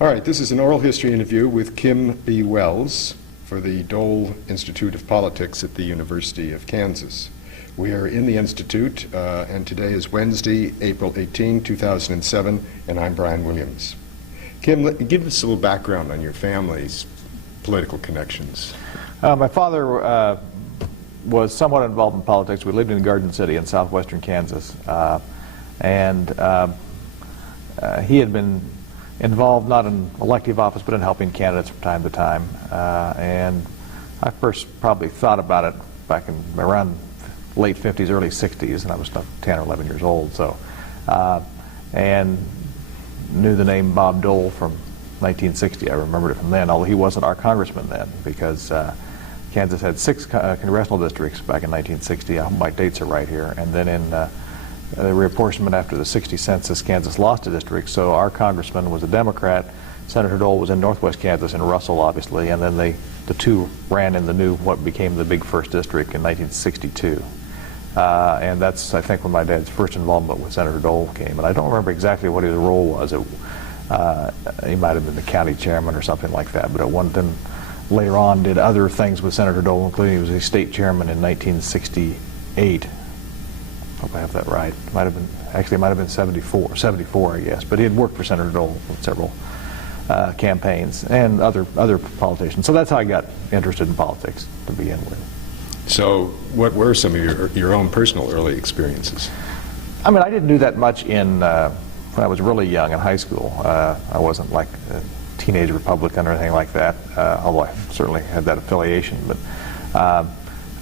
All right, this is an oral history interview with Kim B. Wells for the Dole Institute of Politics at the University of Kansas. We are in the Institute, and today is Wednesday, April 18, 2007, and I'm Brian Williams. Kim, give us a little background on your family's political connections. My father was somewhat involved in politics. We lived in Garden City in southwestern Kansas, and he had been involved not in elective office but in helping candidates from time to time. And I first probably thought about it back in around late 50s, early 60s, and I was 10 or 11 years old. So, and knew the name Bob Dole from 1960. I remembered it from then, although he wasn't our congressman then, because Kansas had 6 congressional districts back in 1960. I hope my dates are right here. And then in the reapportionment after the 60 census, Kansas lost a district, so our congressman was a Democrat. Senator Dole was in northwest Kansas, in Russell, obviously, and then the two ran in the new, what became the big first district in 1962. And that's, I think, when my dad's first involvement with Senator Dole came. And I don't remember exactly what his role was. He might have been the county chairman or something like that, but then later on did other things with Senator Dole, including he was a state chairman in 1968. I hope I have that right. Might have been 74, I guess. But he had worked for Senator Dole in several campaigns and other politicians. So that's how I got interested in politics to begin with. So what were some of your own personal early experiences? I mean, I didn't do that much when I was really young in high school. I wasn't like a teenage Republican or anything like that, although I certainly had that affiliation. But I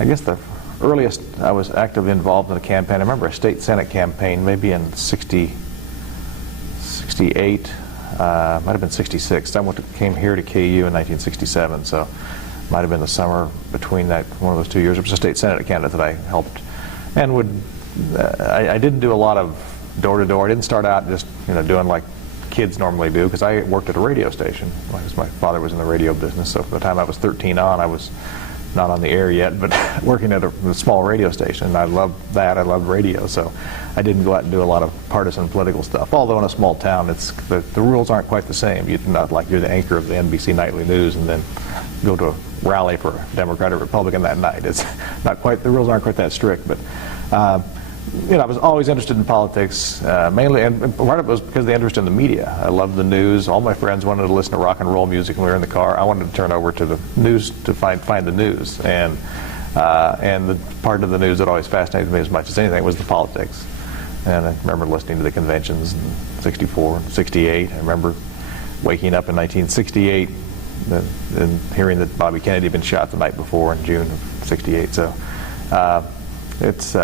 guess the earliest I was actively involved in a campaign, I remember a state senate campaign maybe in 68, might have been 66. I came here to KU in 1967, so might have been the summer between that, one of those 2 years. It was a state senate candidate that I helped, and I didn't do a lot of door-to-door. I didn't start out just doing like kids normally do, because I worked at a radio station. My father was in the radio business, so from the time I was 13 on, I was not on the air yet, but working at a small radio station. And I loved that. I loved radio, so I didn't go out and do a lot of partisan political stuff. Although in a small town, the rules aren't quite the same. You're not like you're the anchor of the NBC Nightly News and then go to a rally for a Democrat or Republican that night. It's not quite, the rules aren't quite that strict. But I was always interested in politics, mainly, and part of it was because of the interest in the media. I loved the news. All my friends wanted to listen to rock and roll music when we were in the car. I wanted to turn over to the news to find the news, and the part of the news that always fascinated me as much as anything was the politics. And I remember listening to the conventions in 64 and 68. I remember waking up in 1968 and hearing that Bobby Kennedy had been shot the night before in June of 68. So it's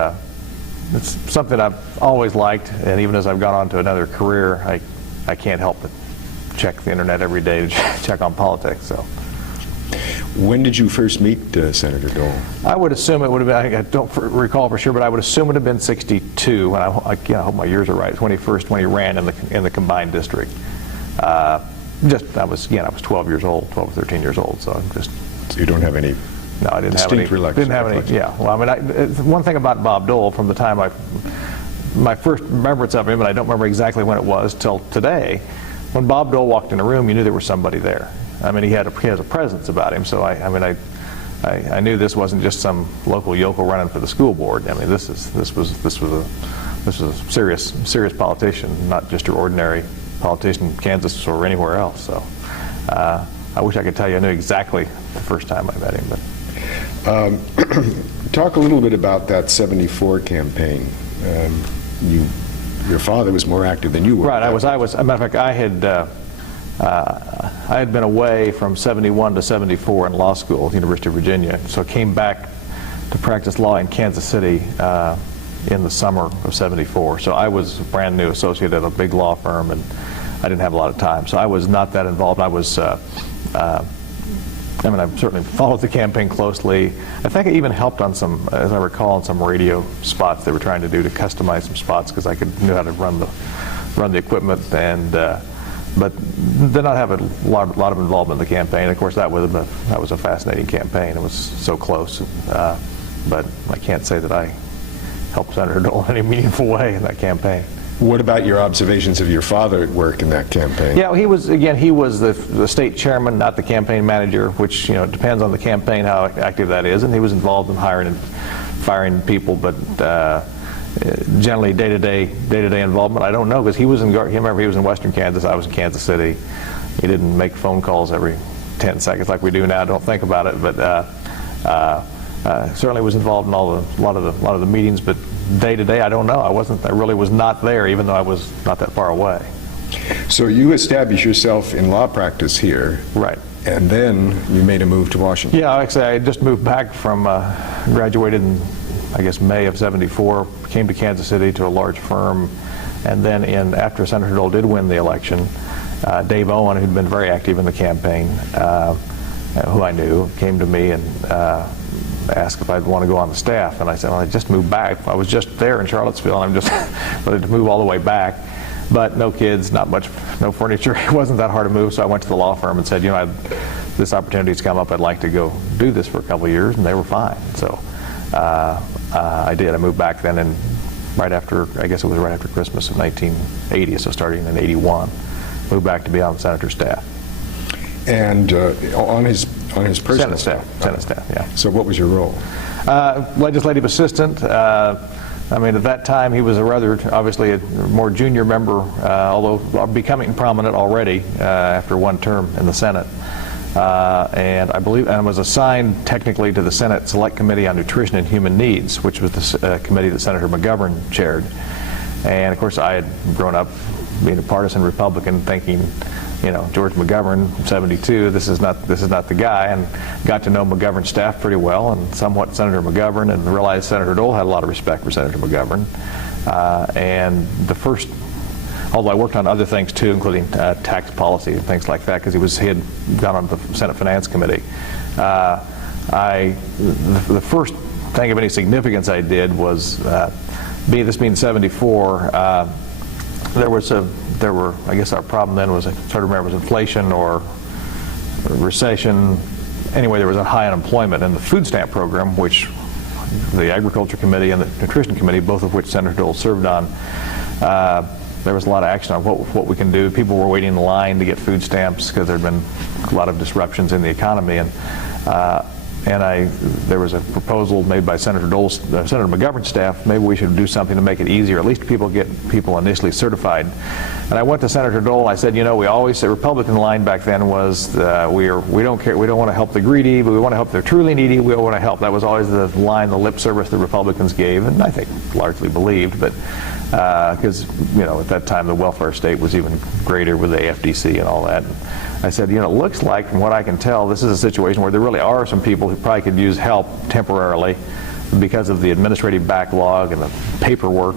something I've always liked, and even as I've gone on to another career, I can't help but check the internet every day to check on politics. So, when did you first meet Senator Dole? I would assume it would have been, I don't recall for sure, but I would assume it would have been 62, and I hope my years are right, when he ran in the combined district. I was 12 years old, 12 or 13 years old, so I'm just... So you don't have any... No, I didn't have any. Didn't have any. Yeah. Well, I mean, one thing about Bob Dole, from the time my first remembrance of him, and I don't remember exactly when it was till today, when Bob Dole walked in a room, you knew there was somebody there. I mean, he has a presence about him. So I knew this wasn't just some local yokel running for the school board. I mean, this was a serious politician, not just your ordinary politician in Kansas or anywhere else. So I wish I could tell you I knew exactly the first time I met him, but. Talk a little bit about that 74 campaign. Your father was more active than you were. Right. I was. As a matter of fact, I had been away from 71 to 74 in law school at the University of Virginia, so I came back to practice law in Kansas City in the summer of 74. So I was a brand new associate at a big law firm, and I didn't have a lot of time. So I was not that involved. I certainly followed the campaign closely. I think I even helped on some, as I recall, on some radio spots they were trying to do to customize some spots, because I knew how to run the equipment, and but did not have a lot of involvement in the campaign. Of course, that was a fascinating campaign. It was so close, but I can't say that I helped Senator Dole in any meaningful way in that campaign. What about your observations of your father at work in that campaign? Yeah, he was the state chairman, not the campaign manager, which, it depends on the campaign how active that is, and he was involved in hiring and firing people, but generally day-to-day involvement, I don't know, because he was in Western Kansas, I was in Kansas City. He didn't make phone calls every 10 seconds like we do now. Don't think about it, but certainly was involved in a lot of the meetings. But day to day, I don't know. I really was not there, even though I was not that far away. So you established yourself in law practice here, right? And then you made a move to Washington. Yeah, actually, I just moved back from graduated in, I guess, May of '74. Came to Kansas City to a large firm, and then after Senator Dole did win the election, Dave Owen, who'd been very active in the campaign, who I knew, came to me and asked if I'd want to go on the staff. And I said, well, I just moved back. I was just there in Charlottesville, and I'm just ready to move all the way back. But no kids, not much, no furniture. It wasn't that hard to move, so I went to the law firm and said, this opportunity's come up. I'd like to go do this for a couple of years, and they were fine. So I did. I moved back then, and right after, I guess it was right after Christmas of 1980, so starting in '81. Moved back to be on the senator's staff. And on his personal Senate staff, yeah. So what was your role? Legislative assistant. I mean, at that time, he was obviously a more junior member, although becoming prominent already after one term in the Senate. And I believe, and was assigned technically to the Senate Select Committee on Nutrition and Human Needs, which was the committee that Senator McGovern chaired. And of course, I had grown up being a partisan Republican, thinking, George McGovern, 72, this is not the guy, and got to know McGovern's staff pretty well, and somewhat Senator McGovern, and realized Senator Dole had a lot of respect for Senator McGovern. And although I worked on other things too, including tax policy and things like that, because he had gone on the Senate Finance Committee. The first thing of any significance I did was, this being 74, I guess our problem then was, I sort of remember, was inflation or recession. Anyway, there was a high unemployment, and the food stamp program, which the Agriculture Committee and the Nutrition Committee, both of which Senator Dole served on, there was a lot of action on what we can do. People were waiting in line to get food stamps because there had been a lot of disruptions in the economy, and there was a proposal made by Senator McGovern's staff. Maybe we should do something to make it easier, at least get people initially certified. And I went to Senator Dole. I said, we always say, Republican line back then was, we don't care, we don't want to help the greedy, but we want to help the truly needy. We want to help. That was always the line, the lip service the Republicans gave, and I think largely believed. But because at that time the welfare state was even greater with the AFDC and all that. And I said, it looks like, from what I can tell, this is a situation where there really are some people who probably could use help temporarily because of the administrative backlog and the paperwork.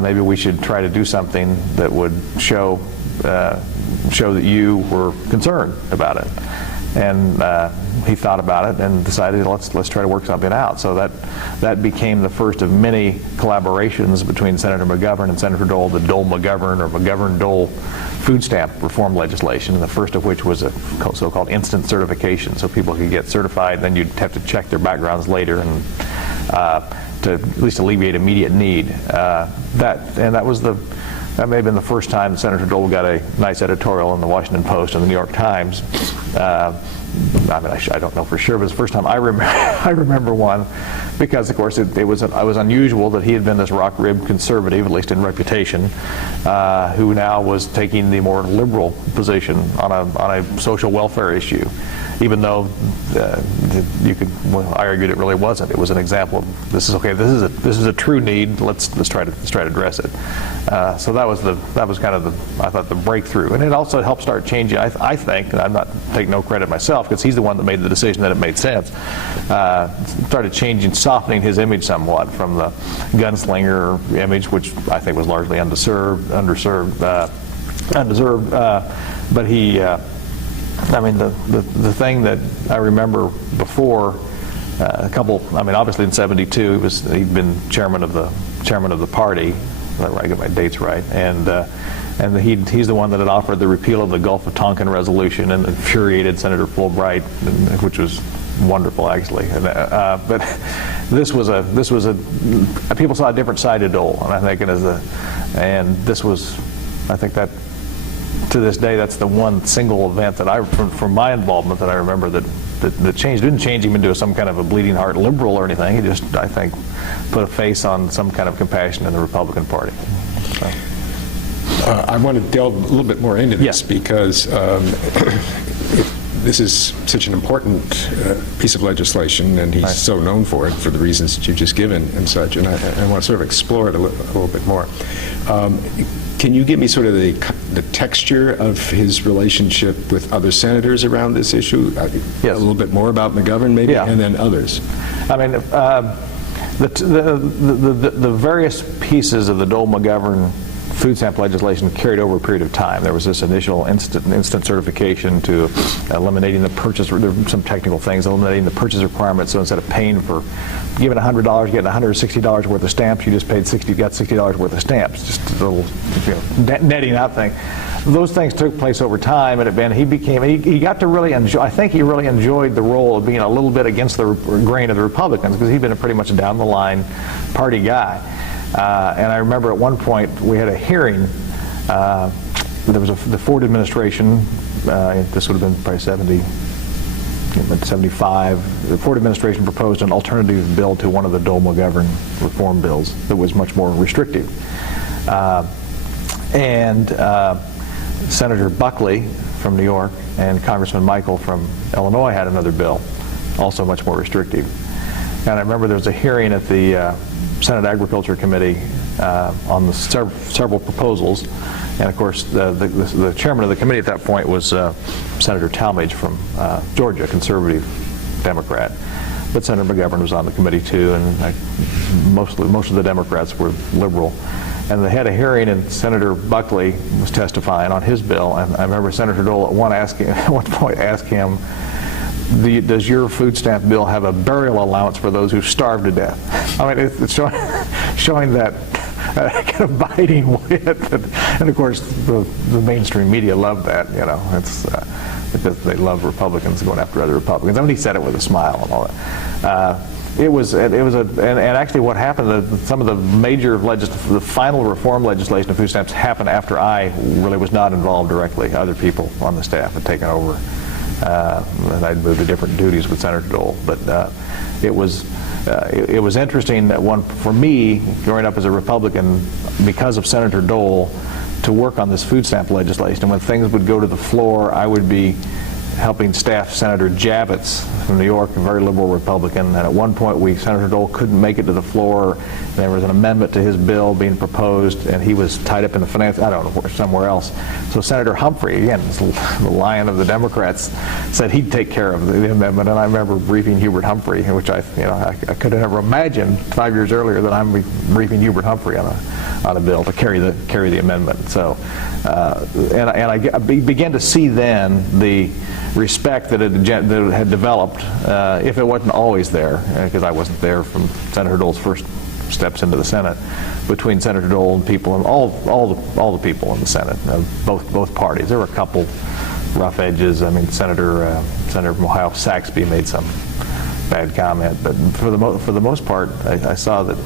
Maybe we should try to do something that would show that you were concerned about it. And he thought about it and decided, let's try to work something out. So that became the first of many collaborations between Senator McGovern and Senator Dole, the Dole-McGovern or McGovern-Dole food stamp reform legislation, and the first of which was a so-called instant certification, so people could get certified, then you'd have to check their backgrounds later, and to at least alleviate immediate need. That may have been the first time Senator Dole got a nice editorial in the Washington Post and the New York Times. I don't know for sure, but it's the first time I remember one, because of course it was unusual that he had been this rock-ribbed conservative, at least in reputation, who now was taking the more liberal position on a social welfare issue, even though I argued it really wasn't. It was an example of this is a true need. Let's try to address it. So that was kind of I thought the breakthrough, and it also helped start changing. I think, and I'm not taking no credit myself, because he's the one that made the decision that it made sense. Started softening his image somewhat from the gunslinger image, which I think was largely undeserved. But he. The thing that I remember before, obviously in '72 he'd been chairman of the party. I get my dates right, and he's the one that had offered the repeal of the Gulf of Tonkin resolution and infuriated Senator Fulbright, which was wonderful actually. But this was a people saw a different side of Dole, and I think as And this was, I think that, to this day, that's the one single event that from my involvement, that I remember that changed. Didn't change him into some kind of a bleeding heart liberal or anything. He just, I think, put a face on some kind of compassion in the Republican Party. So. I want to delve a little bit more into this, because this is such an important piece of legislation, and he's so known for it for the reasons that you've just given and such, and I want to sort of explore it a little bit more. Can you give me sort of the texture of his relationship with other senators around this issue? Yes. A little bit more about McGovern, maybe, Yeah. and then others. I mean, the various pieces of the Dole-McGovern food stamp legislation carried over a period of time. There was this initial instant certification to eliminating the purchase, there were some technical things, eliminating the purchase requirement, so instead of paying for giving $100, getting $160 worth of stamps, you just got $60 worth of stamps, just a little netting out thing. Those things took place over time, and he got to really enjoy, I think he really enjoyed the role of being a little bit against the grain of the Republicans, because he'd been a pretty much down the line party guy. And I remember at one point we had a hearing. There was the Ford administration. This would have been probably 75. The Ford administration proposed an alternative bill to one of the Dole-McGovern reform bills that was much more restrictive. And Senator Buckley from New York and Congressman Michael from Illinois had another bill, also much more restrictive. And I remember there was a hearing at the Senate Agriculture Committee on the several proposals, and of course the chairman of the committee at that point was Senator Talmadge from Georgia, conservative Democrat, but Senator McGovern was on the committee too, and most of the Democrats were liberal. And they had a hearing, and Senator Buckley was testifying on his bill, and I remember Senator Dole at one point asked him, does your food stamp bill have a burial allowance for those who starve to death? I mean, it's showing that kind of biting wit. And of course, the mainstream media loved that, you know. It's because they love Republicans going after other Republicans. I mean, he said it with a smile and all that. And actually what happened, some of the major the final reform legislation of food stamps happened after I really was not involved directly. Other people on the staff had taken over. And I'd moved to different duties with Senator Dole, but it was interesting that for me, growing up as a Republican, because of Senator Dole, to work on this food stamp legislation. And when things would go to the floor, I would be helping staff Senator Javits from New York, a very liberal Republican. And at one point, Senator Dole couldn't make it to the floor. There was an amendment to his bill being proposed, and he was tied up in the finance, I don't know, somewhere else. So Senator Humphrey, again, the lion of the Democrats, said he'd take care of the amendment. And I remember briefing Hubert Humphrey, which I could have never imagined 5 years earlier that I'm briefing Hubert Humphrey on a bill to carry the amendment. So, and I began to see then the respect that had developed, if it wasn't always there, because I wasn't there from Senator Dole's first steps into the Senate, between Senator Dole and people, and all the people in the Senate, both parties. There were a couple rough edges. I mean, Senator from Ohio, Saxby, made some bad comment, but for the most part, I saw that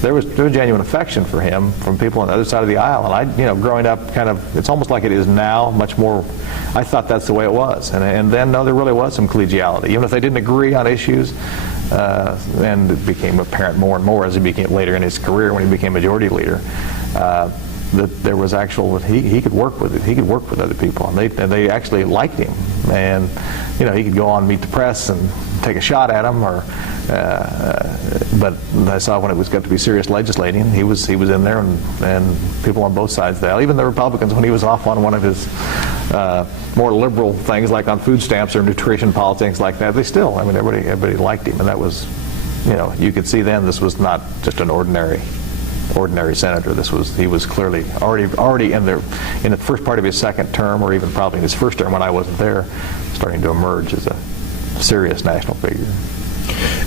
there was genuine affection for him from people on the other side of the aisle. And growing up, it's almost like it is now, much more. I thought that's the way it was, and then no, there really was some collegiality, even if they didn't agree on issues. And it became apparent more and more as he became later in his career when he became majority leader. That there was he could work with it. He could work with other people, and they actually liked him. And he could go on, meet the press, and take a shot at him. But I saw when it got to be serious legislating, he was in there, and people on both sides of the aisle, even the Republicans, when he was off on one of his more liberal things, like on food stamps or nutrition politics like that, everybody liked him, and that was, you could see then this was not just an ordinary senator. He was clearly already in the first part of his second term, or even probably in his first term when I wasn't there, starting to emerge as a serious national figure.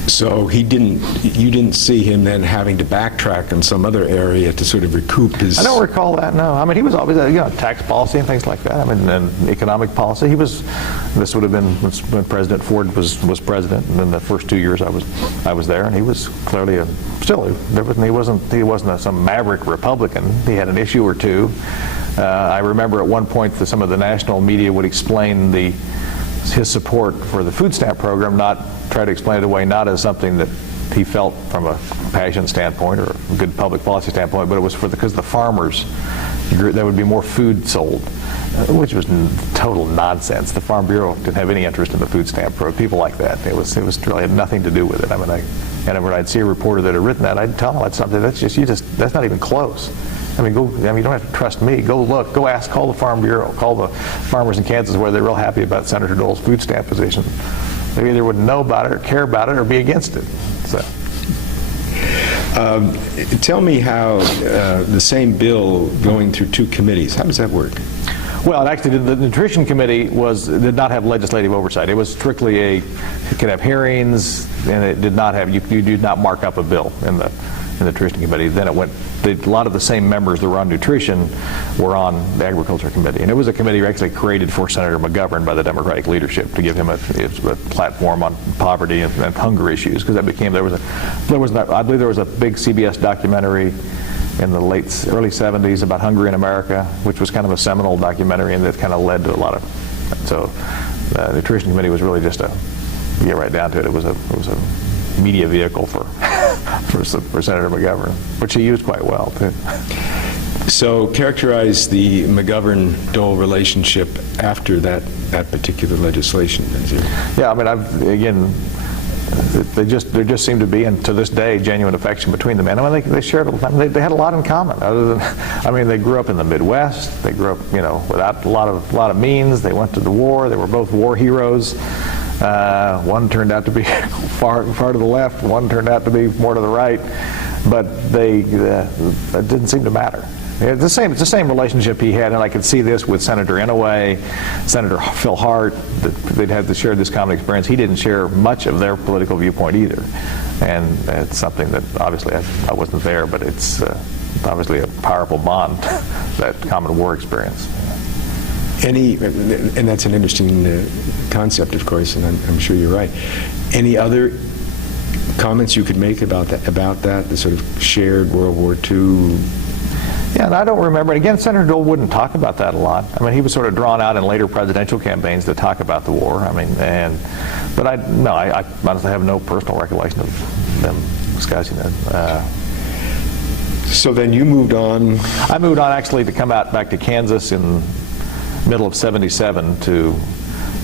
So you didn't see him then having to backtrack in some other area to sort of recoup his... I don't recall that, no. I mean, he was always, tax policy and things like that. I mean, and economic policy. This would have been when President Ford was president, and then the first 2 years I was there, and he was clearly he wasn't some maverick Republican. He had an issue or two. I remember at one point that some of the national media would explain his support for the food stamp program, try to explain it away not as something that he felt from a passion standpoint or a good public policy standpoint, but it was because the farmers, there would be more food sold, which was total nonsense. The Farm Bureau didn't have any interest in the food stamp program. People like that. It really had nothing to do with it. I mean, whenever I'd see a reporter that had written that, I'd tell them that's something that's not even you don't have to trust me. Go look, call the Farm Bureau, call the farmers in Kansas whether they're real happy about Senator Dole's food stamp position. They either wouldn't know about it or care about it or be against it. So. Tell me how the same bill going through two committees, how does that work? Well, actually, the Nutrition Committee did not have legislative oversight. It was strictly it could have hearings, and it did not have, you did not mark up a bill in the Nutrition Committee. Then it went, a lot of the same members that were on nutrition were on the Agriculture Committee. And it was a committee actually created for Senator McGovern by the Democratic leadership to give him a platform on poverty and hunger issues, because that became, I believe there was a big CBS documentary in the early 70s about hunger in America, which was kind of a seminal documentary, and that kind of led to a lot of, so the Nutrition Committee was really just to get right down to it, it was a media vehicle for Senator McGovern, which he used quite well too. So characterize the McGovern-Dole relationship after that particular legislation. Yeah, I mean, there just seemed to be, and to this day, genuine affection between the men. I mean, they shared, they had a lot in common. Other than, they grew up in the Midwest. They grew up, without a lot of means. They went to the war. They were both war heroes. One turned out to be far to the left. One turned out to be more to the right. But it didn't seem to matter. It's the same relationship he had, and I could see this with Senator Inouye, Senator Phil Hart. They'd shared this common experience. He didn't share much of their political viewpoint either, and it's something that obviously I wasn't there, but it's obviously a powerful bond, that common war experience. And that's an interesting concept, of course, and I'm sure you're right. Any other comments you could make about that, the sort of shared World War II? Yeah, and I don't remember. And again, Senator Dole wouldn't talk about that a lot. I mean, he was sort of drawn out in later presidential campaigns to talk about the war. I mean, but I honestly have no personal recollection of them discussing it. So then you moved on. I moved on actually to come back to Kansas in middle of '77 to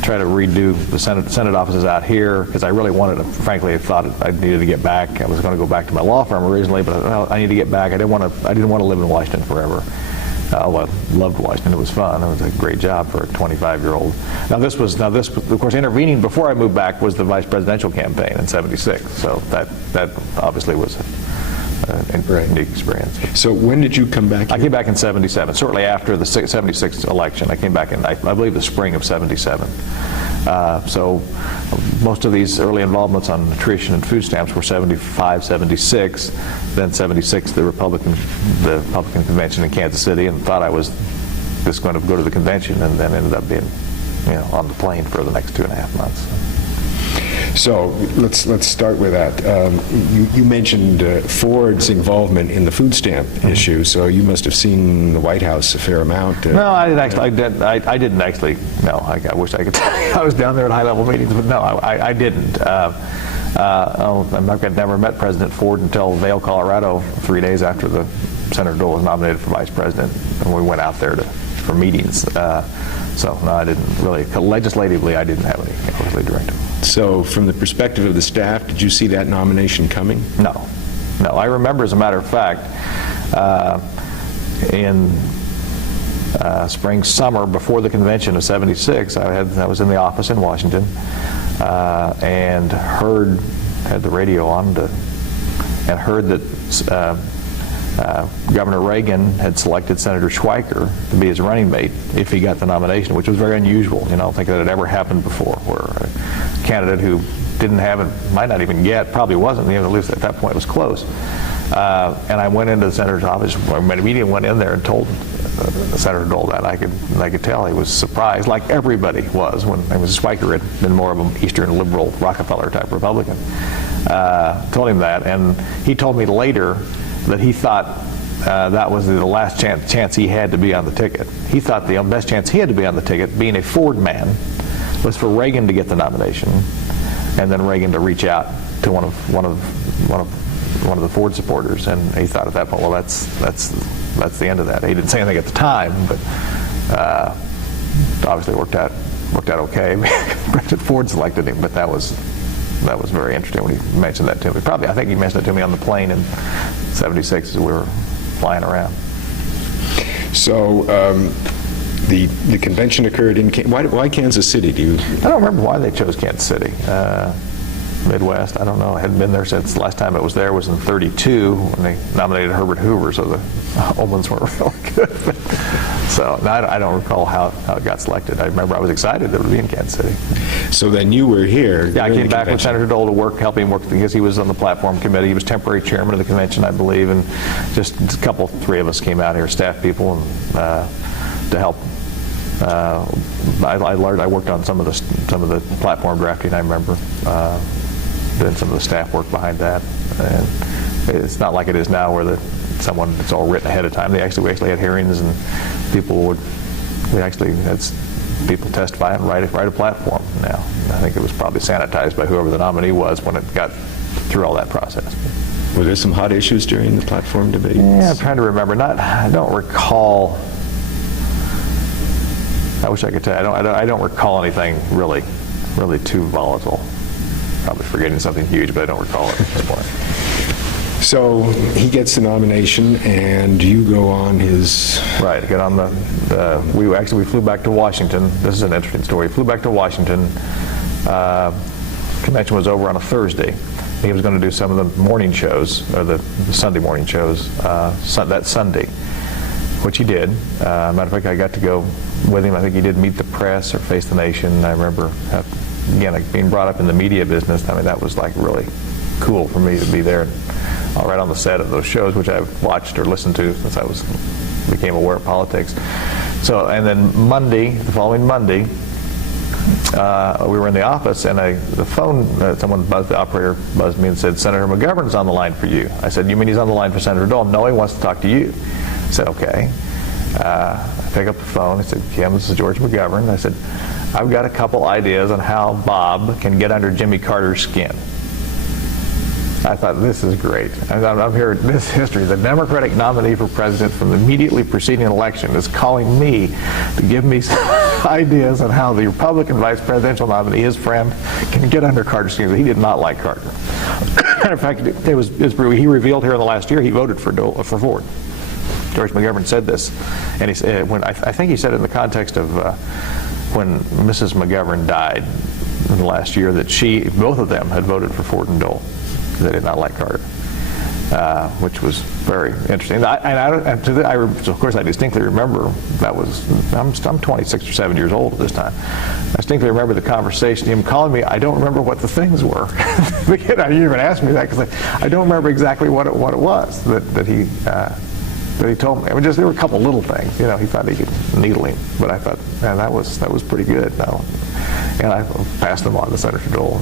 try to redo the Senate offices out here, because I really wanted to, frankly, I thought I needed to get back. I was going to go back to my law firm originally, but I need to get back. I didn't want to live in Washington forever. Although I loved Washington, it was fun. It was a great job for a 25-year-old. Now this, of course, intervening before I moved back was the vice presidential campaign in '76. So that obviously was a unique experience. So when did you come back here? I came back in '77, shortly after the '76 election. I came back in, I believe, the spring of '77. So most of these early involvements on nutrition and food stamps were '75, '76. Then '76, the Republican convention in Kansas City, and thought I was just going to go to the convention, and then ended up being, on the plane for the next 2.5 months. So let's start with that. You mentioned Ford's involvement in the food stamp issue, so you must have seen the White House a fair amount. No, I didn't actually. No, I wish I could tell you I was down there at high-level meetings, but no, I didn't. I've never met President Ford until Vail, Colorado, 3 days after Senator Dole was nominated for vice president, and we went out there for meetings. So no, I didn't really. Legislatively, I didn't have any direct. So from the perspective of the staff, did you see that nomination coming? No. I remember, as a matter of fact, in summer, before the convention of '76, I was in the office in Washington and had the radio on and heard that Governor Reagan had selected Senator Schweiker to be his running mate if he got the nomination, which was very unusual. I don't think that had ever happened before, where a candidate who didn't have it, might not even get, probably wasn't, at least at that point it was close. And I went into the senator's office, I immediately went in there and told Senator Dole that. I could tell he was surprised, like everybody was, when Schweiker had been more of an Eastern liberal Rockefeller type Republican. Told him that, and he told me later that he thought that was the last chance he had to be on the ticket. He thought the best chance he had to be on the ticket, being a Ford man, was for Reagan to get the nomination, and then Reagan to reach out to one of the Ford supporters. And he thought at that point, well, that's the end of that. He didn't say anything at the time, but obviously it worked out okay. President Ford selected him, but that was very interesting when he mentioned that to me. I think he mentioned it to me on the plane in '76 as we were flying around. So the convention occurred in why Kansas City? I don't remember why they chose Kansas City. Midwest, I don't know. I hadn't been there since the last time it was there was in '32 when they nominated Herbert Hoover, so the omens weren't really good. So I don't recall how it got selected. I remember I was excited that it would be in Kansas City. So then you were here. Yeah, I came back with Senator Dole to help him work, because he was on the platform committee. He was temporary chairman of the convention, I believe, and just three of us came out here, staff people, and to help. I worked on some of the platform drafting. I remember doing some of the staff work behind that. And it's not like it is now where it's all written ahead of time. We actually had hearings, and we actually had people testify and write a platform now. I think it was probably sanitized by whoever the nominee was when it got through all that process. Were there some hot issues during the platform debate? Yeah, I'm trying to remember. I don't recall. I wish I could tell you. I don't recall anything really too volatile. Probably forgetting something huge, but I don't recall it at this point. So he gets the nomination, and you go on his... Right, get on we flew back to Washington. This is an interesting story. We flew back to Washington. Convention was over on a Thursday. He was going to do some of the morning shows, or the Sunday morning shows, that Sunday, which he did. Matter of fact, I got to go with him. I think he did Meet the Press or Face the Nation. I remember, again, like being brought up in the media business. I mean, that was like really cool for me to be there, right on the set of those shows, which I've watched or listened to since I became aware of politics. So, and then the following Monday, we were in the office, and the phone, the operator buzzed me and said, "Senator McGovern's on the line for you." I said, "You mean he's on the line for Senator Dole?" "No, he wants to talk to you." I said, "Okay." I pick up the phone. I said, "Kim, this is George McGovern." I said, "I've got a couple ideas on how Bob can get under Jimmy Carter's skin." I thought, this is great. I'm hearing this history. The Democratic nominee for president from the immediately preceding election is calling me to give me some ideas on how the Republican vice presidential nominee, his friend, can get under Carter's skin. He did not like Carter. Matter of fact, he revealed here in the last year he voted for Ford. George McGovern said this, and he said, I think he said it in the context of when Mrs. McGovern died in the last year, that both of them had voted for Ford and Dole. They did not like Carter, which was very interesting. Of course, I distinctly remember I'm 26 or 7 years old at this time. I distinctly remember the conversation, him calling me. I don't remember what the things were. You even asked me that, because I don't remember exactly what it was that he told me. I mean, there were a couple little things. He thought he could needle him, but I thought, man, that was pretty good. And I passed them on to Senator Dole.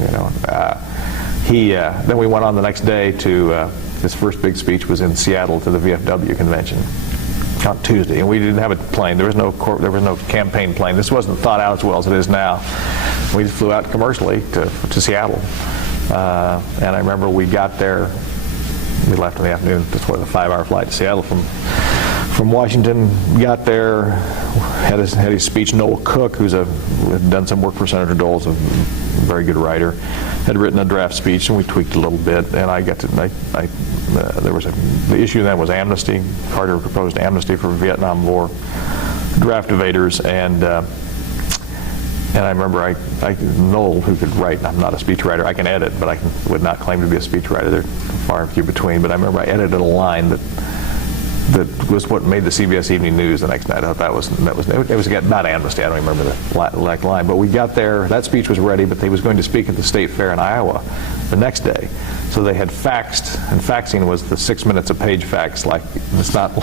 Then we went on the next day to his first big speech was in Seattle to the VFW convention on Tuesday, and we didn't have a plane. There was no campaign plane. This wasn't thought out as well as it is now. We just flew out commercially to Seattle, and I remember we got there. We left in the afternoon. This was a 5-hour flight to Seattle from Washington. Got there, had his speech. Noel Cook, who's had done some work for Senator Dole, is a very good writer, had written a draft speech, and we tweaked a little bit. And the issue then was amnesty. Carter proposed amnesty for Vietnam War draft evaders, and I remember Noel, who could write. I'm not a speechwriter. I can edit, but I would not claim to be a speechwriter. They're far and few between. But I remember I edited a line that was what made the CBS Evening News the next night. I thought it was about amnesty. I don't remember the exact line, but we got there. That speech was ready, but he was going to speak at the state fair in Iowa the next day. So they had faxed, and faxing was the 6 minutes a page fax. Like it's not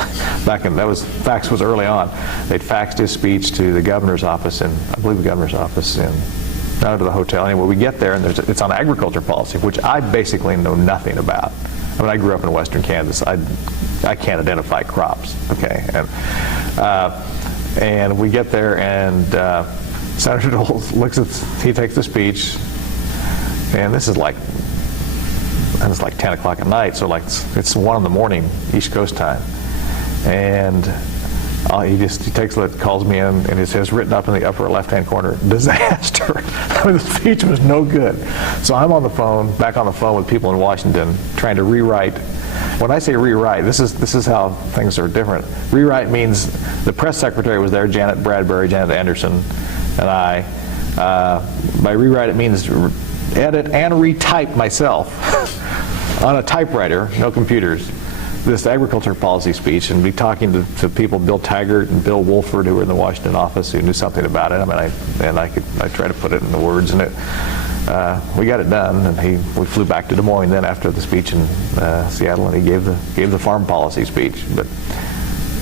back in fax was early on. They'd faxed his speech to the governor's office, and I believe the governor's office down to the hotel. Anyway, we get there, and it's on agriculture policy, which I basically know nothing about. I mean, I grew up in western Kansas. I can't identify crops, okay? And we get there, and Senator Dole he takes the speech, and this is like 10 o'clock at night, so like it's 1 in the morning, East Coast time. And he takes it, calls me in, and it says written up in the upper left-hand corner, disaster. I mean, the speech was no good. So I'm back on the phone with people in Washington, trying to rewrite. When I say rewrite, this is how things are different. Rewrite means the press secretary was there, Janet Bradbury, Janet Anderson, and I. By rewrite, it means edit and retype myself on a typewriter, no computers, this agriculture policy speech, and be talking to people, Bill Taggart and Bill Wolford, who were in the Washington office, who knew something about it. I mean, I tried to put it in the words, and we got it done. And we flew back to Des Moines then after the speech in Seattle, and he gave the farm policy speech. But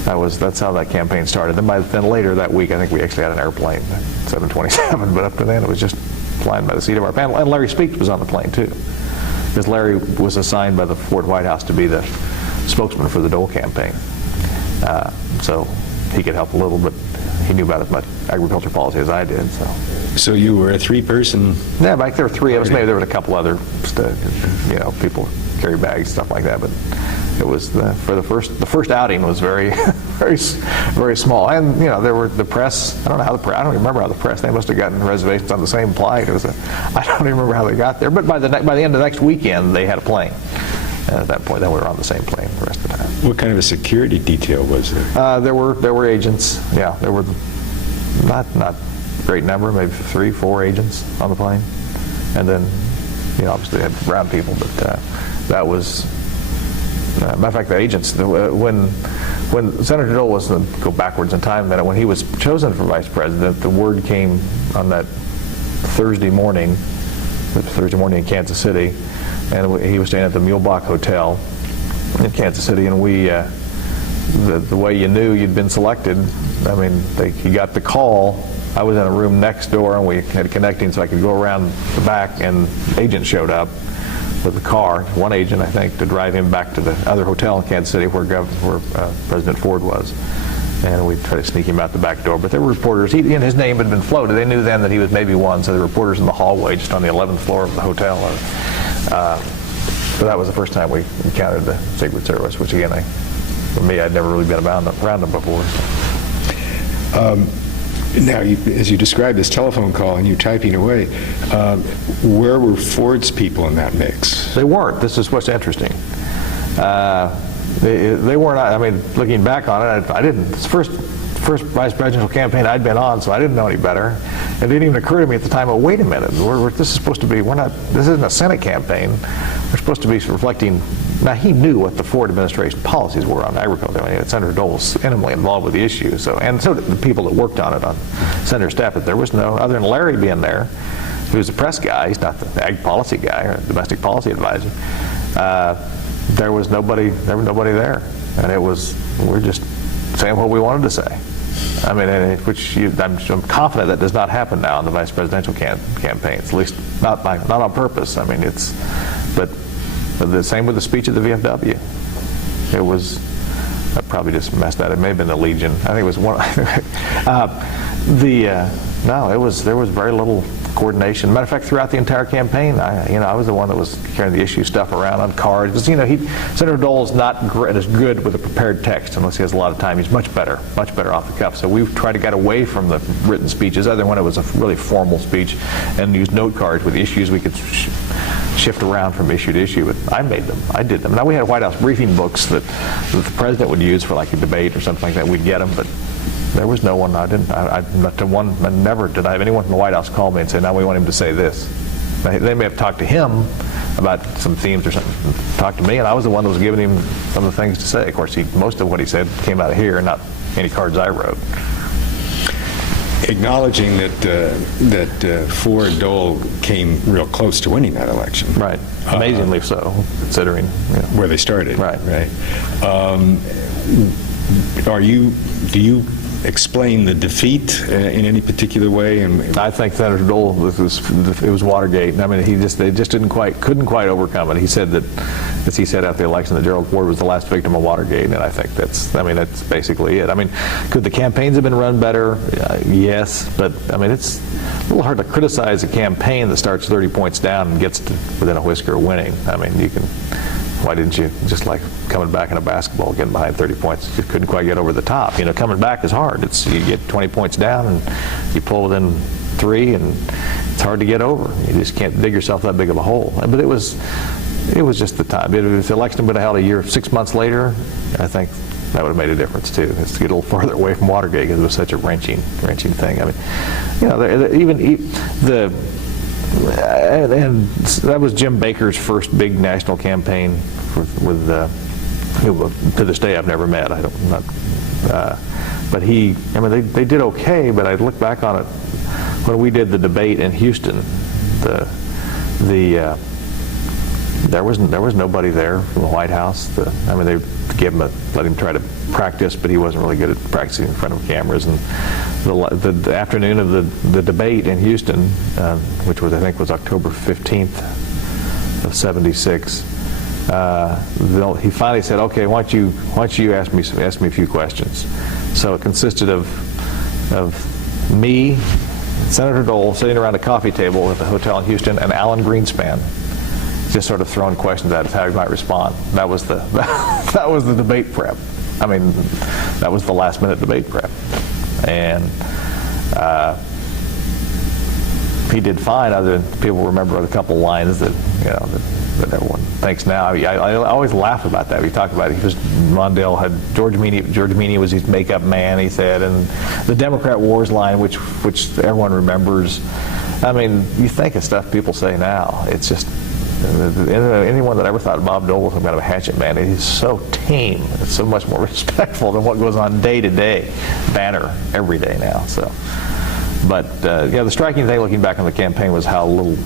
that's how that campaign started. Then later that week, I think we actually had an airplane, 727. But up to then, it was just flying by the seat of our pants. And Larry Speake was on the plane too, because Larry was assigned by the Ford White House to be the spokesman for the Dole campaign. So he could help a little, but he knew about as much agriculture policy as I did. So you were a three-person? Yeah, back there were three of us. Maybe there were a couple other, people carry bags, stuff like that. But it was for the first outing was very, very, very small. And there were the press. I don't even remember how the press. They must have gotten reservations on the same flight. I don't even remember how they got there. But by the end of the next weekend, they had a plane. And at that point, then we were on the same plane the rest of the time. What kind of a security detail was there? There were agents. Yeah, there were not a great number, maybe 3, 4 agents on the plane, and then obviously they had ground people. But that was matter of fact, the agents. When Senator Dole was go backwards in time a minute, when he was chosen for vice president, the word came on that Thursday morning in Kansas City. And he was staying at the Mulebach Hotel in Kansas City, and the way you knew you'd been selected, I mean, he got the call. I was in a room next door, and we had connecting, so I could go around the back, and agents showed up with a car, one agent, I think, to drive him back to the other hotel in Kansas City where President Ford was. And we tried to sneak him out the back door. But there were reporters, and his name had been floated. They knew then that he was maybe one, so the reporters in the hallway just on the 11th floor of the hotel. So that was the first time we encountered the Secret Service, which again, for me, I'd never really been around them before. Now, as you described this telephone call and you typing away, where were Ford's people in that mix? They weren't. This is what's interesting. They were not. I mean, looking back on it, I didn't. It's the first vice presidential campaign I'd been on, so I didn't know any better. It didn't even occur to me at the time, oh, wait a minute, this is supposed to be, this isn't a Senate campaign. We're supposed to be reflecting. Now, he knew what the Ford administration policies were on agriculture. I mean, Senator Dole was intimately involved with the issue, and so did the people that worked on it on Senator staff. But there was no, other than Larry being there, who's the press guy, he's not the ag policy guy or domestic policy advisor. There was nobody there, and we're just saying what we wanted to say. I mean, I'm confident that does not happen now in the vice presidential campaigns, at least not on purpose. I mean, but the same with the speech at the VFW. It was, I probably just messed that. It may have been the Legion. I think it was one. There was very little coordination. Matter of fact, throughout the entire campaign, I was the one that was carrying the issue stuff around on cards. Senator Dole is not as good with a prepared text unless he has a lot of time. He's much better off the cuff. So we've tried to get away from the written speeches, other than when it was a really formal speech, and use note cards with issues we could shift around from issue to issue. But I did them. Now we had White House briefing books that the president would use for like a debate or something like that. We'd get them, but there was no one. Never did I have anyone from the White House call me and say, "Now we want him to say this." They may have talked to him about some themes or something, talk to me, and I was the one that was giving him some of the things to say. Of course, most of what he said came out of here, not any cards I wrote. Acknowledging that Ford Dole came real close to winning that election. Right. Amazingly so, considering where they started. Right. Right. Do you explain the defeat in any particular way? And I think Senator Dole, it was Watergate. I mean, they just couldn't quite overcome it. He said that, as he said after the election, that Gerald Ford was the last victim of Watergate, and I think that's basically it. I mean, could the campaigns have been run better? Yes, but I mean, it's a little hard to criticize a campaign that starts 30 points down and gets to within a whisker of winning. I mean, why didn't you, just like coming back in a basketball, getting behind 30 points, you couldn't quite get over the top. Coming back is hard. You get 20 points down and you pull within 3, and it's hard to get over. You just can't dig yourself that big of a hole. But it was just the time. If the election had been held 6 months later, I think that would have made a difference too. It's to get a little farther away from Watergate because it was such a wrenching thing. I mean, and that was Jim Baker's first big national campaign with to this day I've never met. But they did okay. But I look back on it when we did the debate in Houston. There was nobody there from the White House. They let him try to practice, but he wasn't really good at practicing in front of cameras. And the afternoon of the debate in Houston, which I think was October 15th of '76, he finally said, "Okay, why don't you ask me a few questions?" So it consisted of me, Senator Dole, sitting around a coffee table at the hotel in Houston, and Alan Greenspan, just sort of throwing questions at us how he might respond. That was the debate prep. I mean, that was the last-minute debate prep, and he did fine. Other than people remember a couple lines that that everyone thinks now. I always laugh about that. We talk about it. Mondale had George Meany was his makeup man, he said, and the Democrat Wars line, which everyone remembers. I mean, you think of stuff people say now. It's just. Anyone that ever thought Bob Dole was some kind of a hatchet man, he's so tame. It's so much more respectful than what goes on day to day, banner every day now. So, but the striking thing looking back on the campaign was how little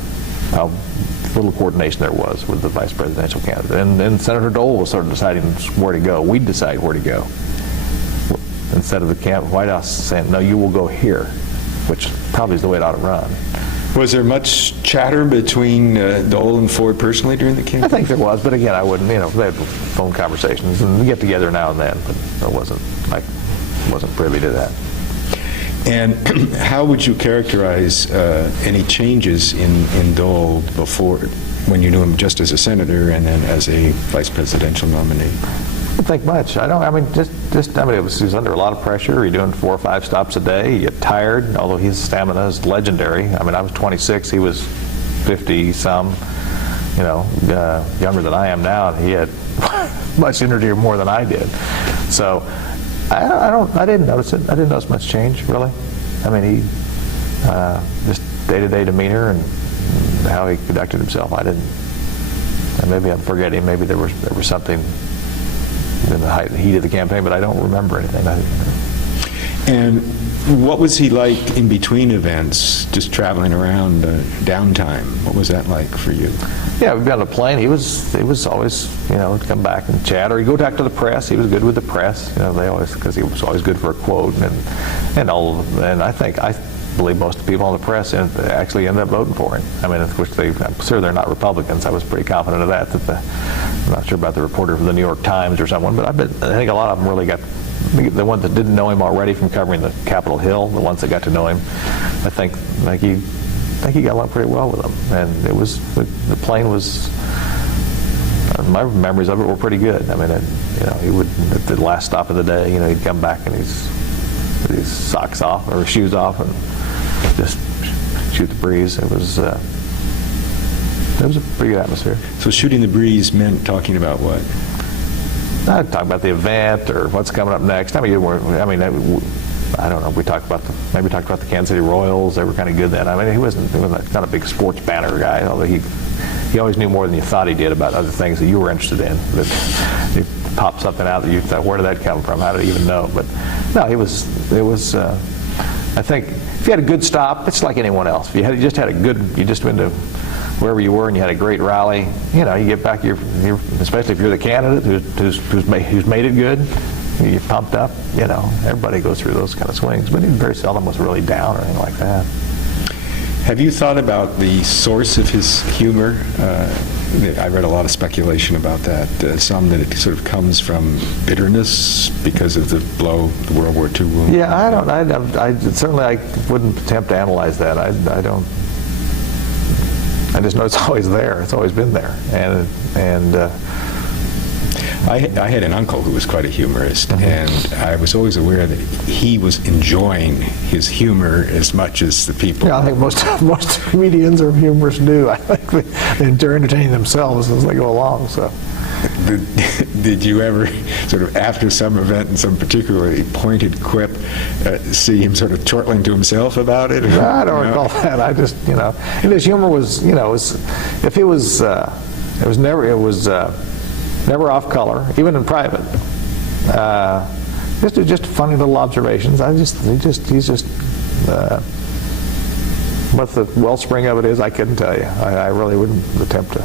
coordination there was with the vice presidential candidate, and Senator Dole was sort of deciding where to go. We'd decide where to go instead of the White House saying, "No, you will go here," which probably is the way it ought to run. Was there much chatter between Dole and Ford personally during the campaign? I think there was, but again, I wouldn't. They had phone conversations and we get together now and then, but I wasn't privy to that. And how would you characterize any changes in Dole before, when you knew him just as a senator and then as a vice presidential nominee? I don't think much. He was under a lot of pressure. You're doing 4 or 5 stops a day. You get tired, although his stamina is legendary. I mean, I was 26, he was 50-some, younger than I am now, and he had much energy more than I did. So I didn't notice it. I didn't notice much change, really. I mean, he just day-to-day demeanor and how he conducted himself. I didn't. And maybe I'm forgetting. Maybe there was something in the heat of the campaign, but I don't remember anything. And what was he like in between events, just traveling around, downtime? What was that like for you? Yeah, we'd be on a plane. He was always, come back and chat, or he'd go back to the press. He was good with the press. Because he was always good for a quote and I believe most of the people on the press actually ended up voting for him. I mean, I'm sure they're not Republicans. I was pretty confident of that. I'm not sure about the reporter from the New York Times or someone, but I think a lot of them really got, the ones that didn't know him already from covering the Capitol Hill, the ones that got to know him, I think he got along pretty well with them. And the plane was, my memories of it were pretty good. I mean, he would, at the last stop of the day, he'd come back and with his socks off or shoes off and just shoot the breeze. It was a pretty good atmosphere. So shooting the breeze meant talking about what? Talking about the event or what's coming up next. I don't know. We talked about the Kansas City Royals. They were kind of good then. I mean, he wasn't not a big sports banner guy, although he he always knew more than you thought he did about other things that you were interested in. That it popped something out that you thought, where did that come from? How did he even know? But no, it was. I think if you had a good stop, it's like anyone else. If you just had a good, you just went to wherever you were and you had a great rally, you get back, especially if you're the candidate who's made it good, you're pumped up, everybody goes through those kind of swings, but he very seldom was really down or anything like that. Have you thought about the source of his humor? I read a lot of speculation about that. Some that it sort of comes from bitterness because of the blow, the World War II wound. Yeah, I certainly I wouldn't attempt to analyze that. I don't. I just know it's always there. It's always been there, and I had an uncle who was quite a humorist, and I was always aware that he was enjoying his humor as much as the people. Yeah, I think most comedians or humorists do. I think they're entertaining themselves as they go along. So, did you ever, sort of after some event and some particularly pointed quip, see him sort of chortling to himself about it? I don't recall that. I just, and his humor was, if it was, it was never off color, even in private. Just funny little observations. He's just what the wellspring of it is, I couldn't tell you. I really wouldn't attempt to.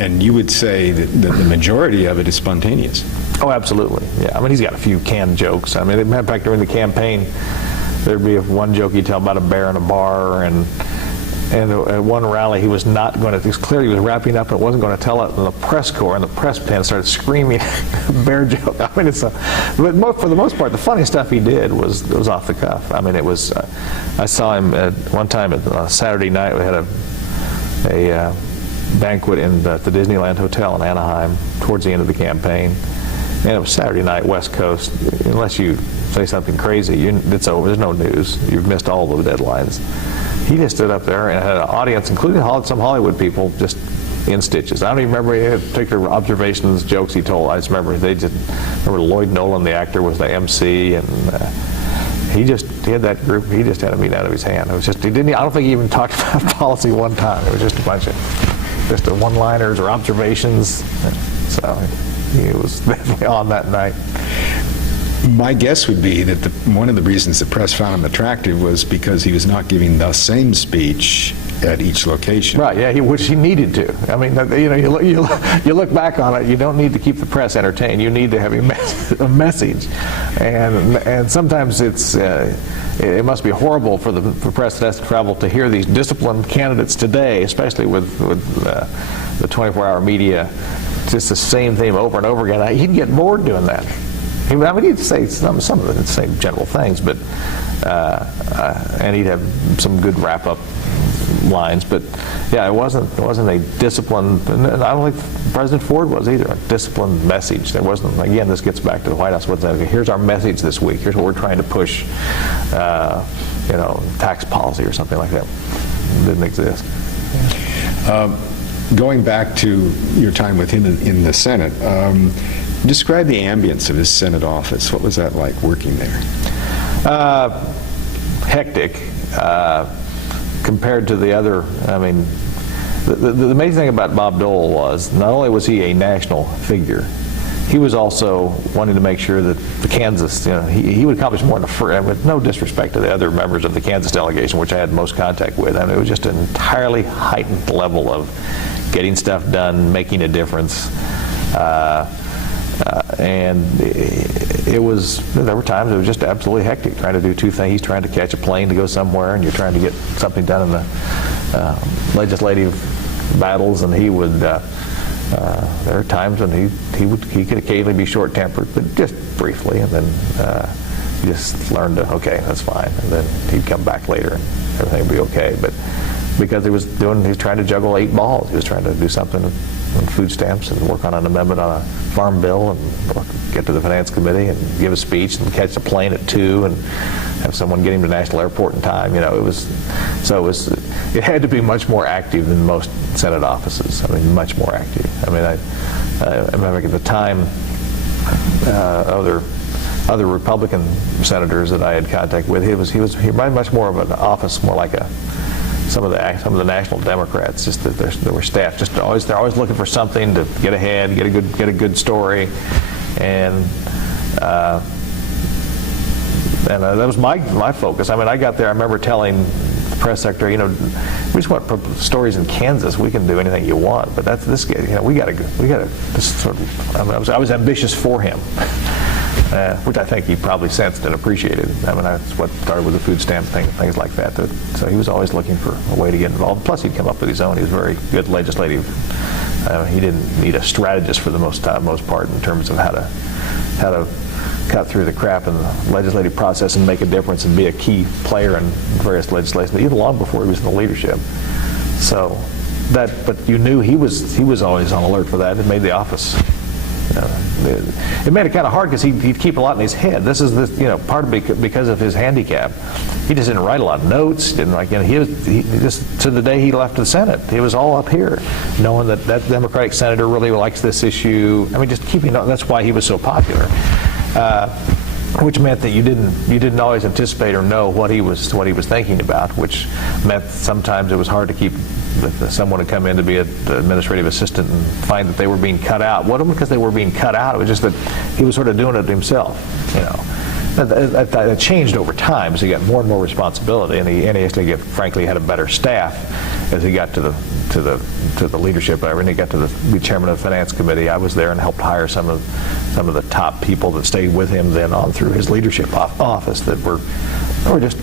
And you would say that the majority of it is spontaneous? Oh, absolutely. Yeah. I mean, he's got a few canned jokes. I mean, in fact, during the campaign, there'd be one joke he'd tell about a bear in a bar, and at one rally, he was not going to, he was clearly wrapping up and wasn't going to tell it, and the press corps and the press pen started screaming bear joke. I mean, but for the most part, the funny stuff he did was off the cuff. I mean, it was, I saw him at one time on a Saturday night. We had a banquet at the Disneyland Hotel in Anaheim towards the end of the campaign. And it was Saturday night, West Coast. Unless you say something crazy, it's over. There's no news. You've missed all the deadlines. He just stood up there and had an audience, including some Hollywood people, just in stitches. I don't even remember any particular observations, jokes he told. I just remember remember Lloyd Nolan, the actor, was the MC, and he had that group. He just had a meat out of his hand. It was just I don't think he even talked about policy one time. It was just a bunch of one-liners or observations. So he was definitely on that night. My guess would be that one of the reasons the press found him attractive was because he was not giving the same speech at each location. Right, yeah, which he needed to. I mean, you look back on it, you don't need to keep the press entertained. You need to have a message. And sometimes it must be horrible for the press that has to travel to hear these disciplined candidates today, especially with the 24-hour media, just the same theme over and over again. He'd get bored doing that. I mean, he'd say some of the same general things, but and he'd have some good wrap-up lines. But yeah, it wasn't a disciplined. And I don't think President Ford was either a disciplined message. There wasn't. Again, this gets back to the White House. Here's our message this week. Here's what we're trying to push. Tax policy or something like that. It didn't exist. Going back to your time with him in the Senate. Describe the ambience of his Senate office. What was that like working there? Hectic compared to the other. I mean, the amazing thing about Bob Dole was not only was he a national figure, he was also wanting to make sure that the Kansas, he would accomplish more in the first, with no disrespect to the other members of the Kansas delegation, which I had most contact with. I mean, it was just an entirely heightened level of getting stuff done, making a difference. And there were times it was just absolutely hectic trying to do two things. He's trying to catch a plane to go somewhere, and you're trying to get something done in the legislative battles, and he would, there are times when he could occasionally be short-tempered, but just briefly, and then he just learned to, okay, that's fine, and then he'd come back later and everything would be okay. But because he was trying to juggle 8 balls. He was trying to do something on food stamps and work on an amendment on a farm bill and get to the finance committee and give a speech and catch a plane at 2 and have someone get him to National Airport in time. It had to be much more active than most Senate offices. I mean, much more active. I mean, I remember at the time other Republican senators that I had contact with, he reminded much more of an office, more like some of the national Democrats, just that there were staff they're always looking for something to get ahead, get a good story, and that was my focus. I mean, I got there. I remember telling the press secretary, we just want stories in Kansas. We can do anything you want, but that's this guy. We got to. This sort of. I mean, I was ambitious for him. Which I think he probably sensed and appreciated. I mean, that's what started with the food stamp thing, things like that. So he was always looking for a way to get involved. Plus, he'd come up with his own. He was very good legislative. He didn't need a strategist for the most part in terms of how to cut through the crap in the legislative process and make a difference and be a key player in various legislation, even long before he was in the leadership. So but you knew he was always on alert for that. It made the office. It made it kind of hard because he'd keep a lot in his head. This is part of because of his handicap. He just didn't write a lot of notes. He just to the day he left the Senate, he was all up here, knowing that Democratic senator really likes this issue. I mean, just keeping. That's why he was so popular. Which meant that you didn't always anticipate or know what he was thinking about, which meant sometimes it was hard to keep. Someone would come in to be an administrative assistant and find that they were being cut out. It wasn't because they were being cut out. It was just that he was sort of doing it himself. That changed over time as he got more and more responsibility, and he actually, frankly, had a better staff as he got to the leadership. And he got to be chairman of the finance committee. I was there and helped hire some of the top people that stayed with him then on through his leadership office that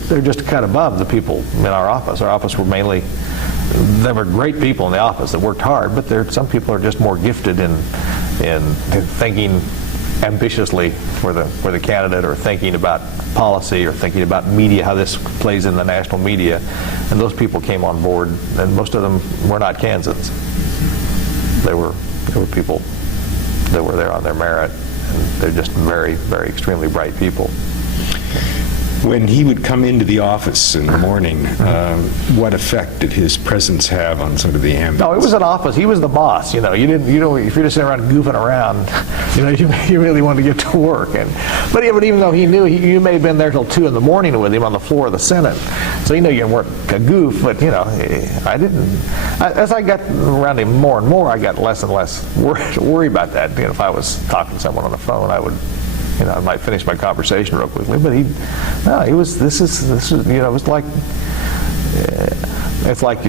they're just a cut above the people in our office. Our office were mainly. There were great people in the office that worked hard, but some people are just more gifted in thinking ambitiously for the candidate, or thinking about policy, or thinking about media, how this plays in the national media. And those people came on board, and most of them were not Kansans. They were people that were there on their merit, and they're just very, very extremely bright people. When he would come into the office in the morning, what effect did his presence have on sort of the ambience? No, it was an office. He was the boss. If you're just sitting around goofing around, you really wanted to get to work. But even though he knew, you may have been there till 2 in the morning with him on the floor of the Senate, so you weren't a goof. But I didn't. As I got around him more and more, I got less and less worried about that. If I was talking to someone on the phone, I would. I might finish my conversation real quickly, but it was like, it's like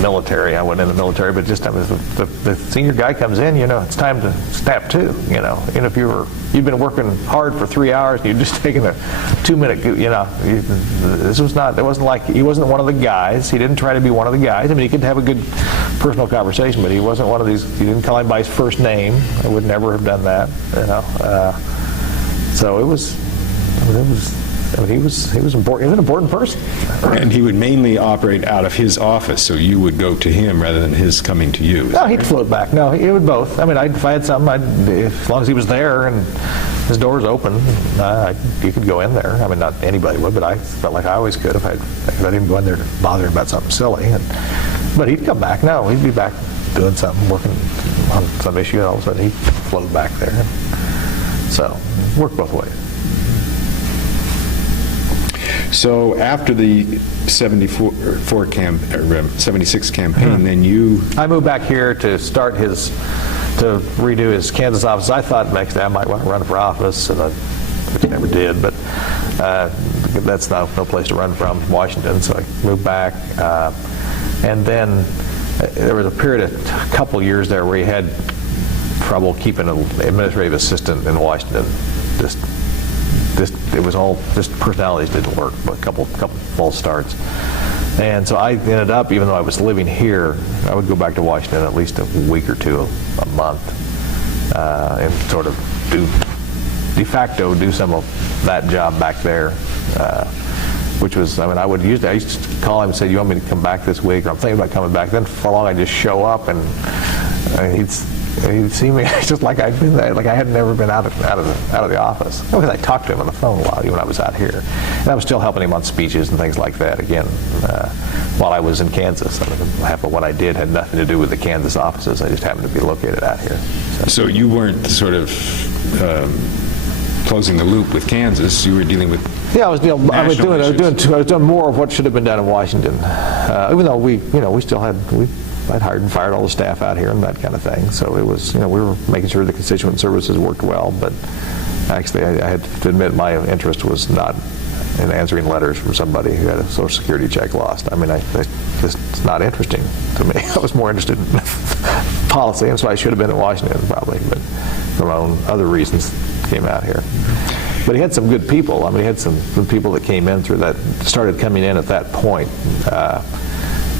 military. I wasn't in the military, but just the senior guy comes in, it's time to snap to, and if you'd been working hard for 3 hours and you're just taking a 2-minute, it wasn't like, he wasn't one of the guys. He didn't try to be one of the guys. I mean, he could have a good personal conversation, but he wasn't one of these. He didn't call him by his first name. I would never have done that, so it was he was important. He was an important person. And he would mainly operate out of his office, so you would go to him rather than his coming to you. No, he'd float back. No, he would both. I mean, if I had something, as long as he was there and his door's open, you could go in there. I mean, not anybody would, but I felt like I always could if I didn't go in there to bother him about something silly. But he'd come back. No, he'd be back doing something, working on some issue, and all of a sudden he'd float back there. So, it worked both ways. So after the 76 campaign, then you... I moved back here to to redo his Kansas office. I thought next day I might want to run for office, and which I never did, but that's no place to run from Washington, so I moved back. And then there was a couple years there where he had trouble keeping an administrative assistant in Washington. It was all just personalities didn't work, but a couple false starts. And so I ended up, even though I was living here, I would go back to Washington at least a week or two a month, and sort of de facto do some of that job back there, which was, I mean, I used to call him and say, "You want me to come back this week?" Or, "I'm thinking about coming back." Then for long I'd just show up, and he'd see me just like I'd been there, like I had never been out of the office. Because I talked to him on the phone a lot, even when I was out here, and I was still helping him on speeches and things like that. Again, while I was in Kansas, I mean, half of what I did had nothing to do with the Kansas offices. I just happened to be located out here. So you weren't sort of closing the loop with Kansas. You were dealing with Yeah, I was doing more of what should have been done in Washington. Even though we still had I'd hired and fired all the staff out here and that kind of thing. So it was, we were making sure the constituent services worked well. But actually, I had to admit my interest was not in answering letters from somebody who had a Social Security check lost. I mean, it's not interesting to me. I was more interested in policy, and so I should have been in Washington probably, but for my own other reasons came out here. But he had some good people. I mean, he had some people that came in through that, started coming in at that point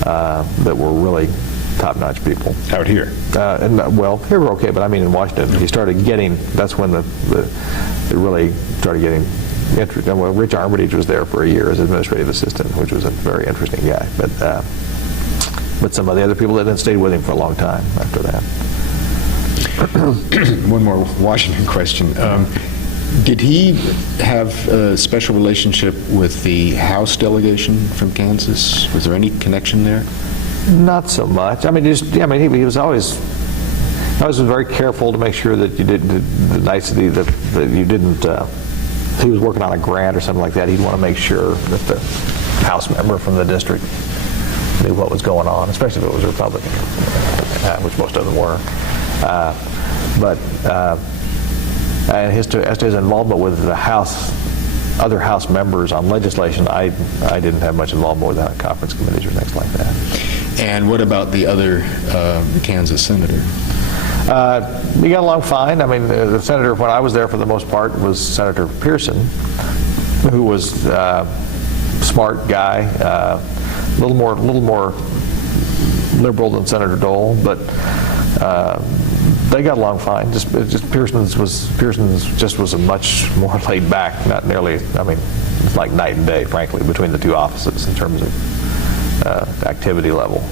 that were really top-notch people. Out here? Well, here we're okay, but I mean in Washington, he started getting, that's when it really started getting interesting. Well, Rich Armitage was there for a year as administrative assistant, which was a very interesting guy. But some of the other people that then stayed with him for a long time after that. One more Washington question. Did he have a special relationship with the House delegation from Kansas? Was there any connection there? Not so much. I mean, he was always. I was very careful to make sure that you didn't the nicety that you didn't. If he was working on a grant or something like that, he'd want to make sure that the House member from the district knew what was going on, especially if it was a Republican, which most of them were. And as to his involvement with the House, other House members on legislation, I didn't have much involvement with that, conference committees or things like that. And what about the other Kansas senator? We got along fine. I mean, the senator, when I was there for the most part, was Senator Pearson, who was a smart guy, a little more liberal than Senator Dole, but they got along fine. Just Pearson's just was a much more laid back, not nearly. I mean, it's like night and day, frankly, between the two offices in terms of activity level.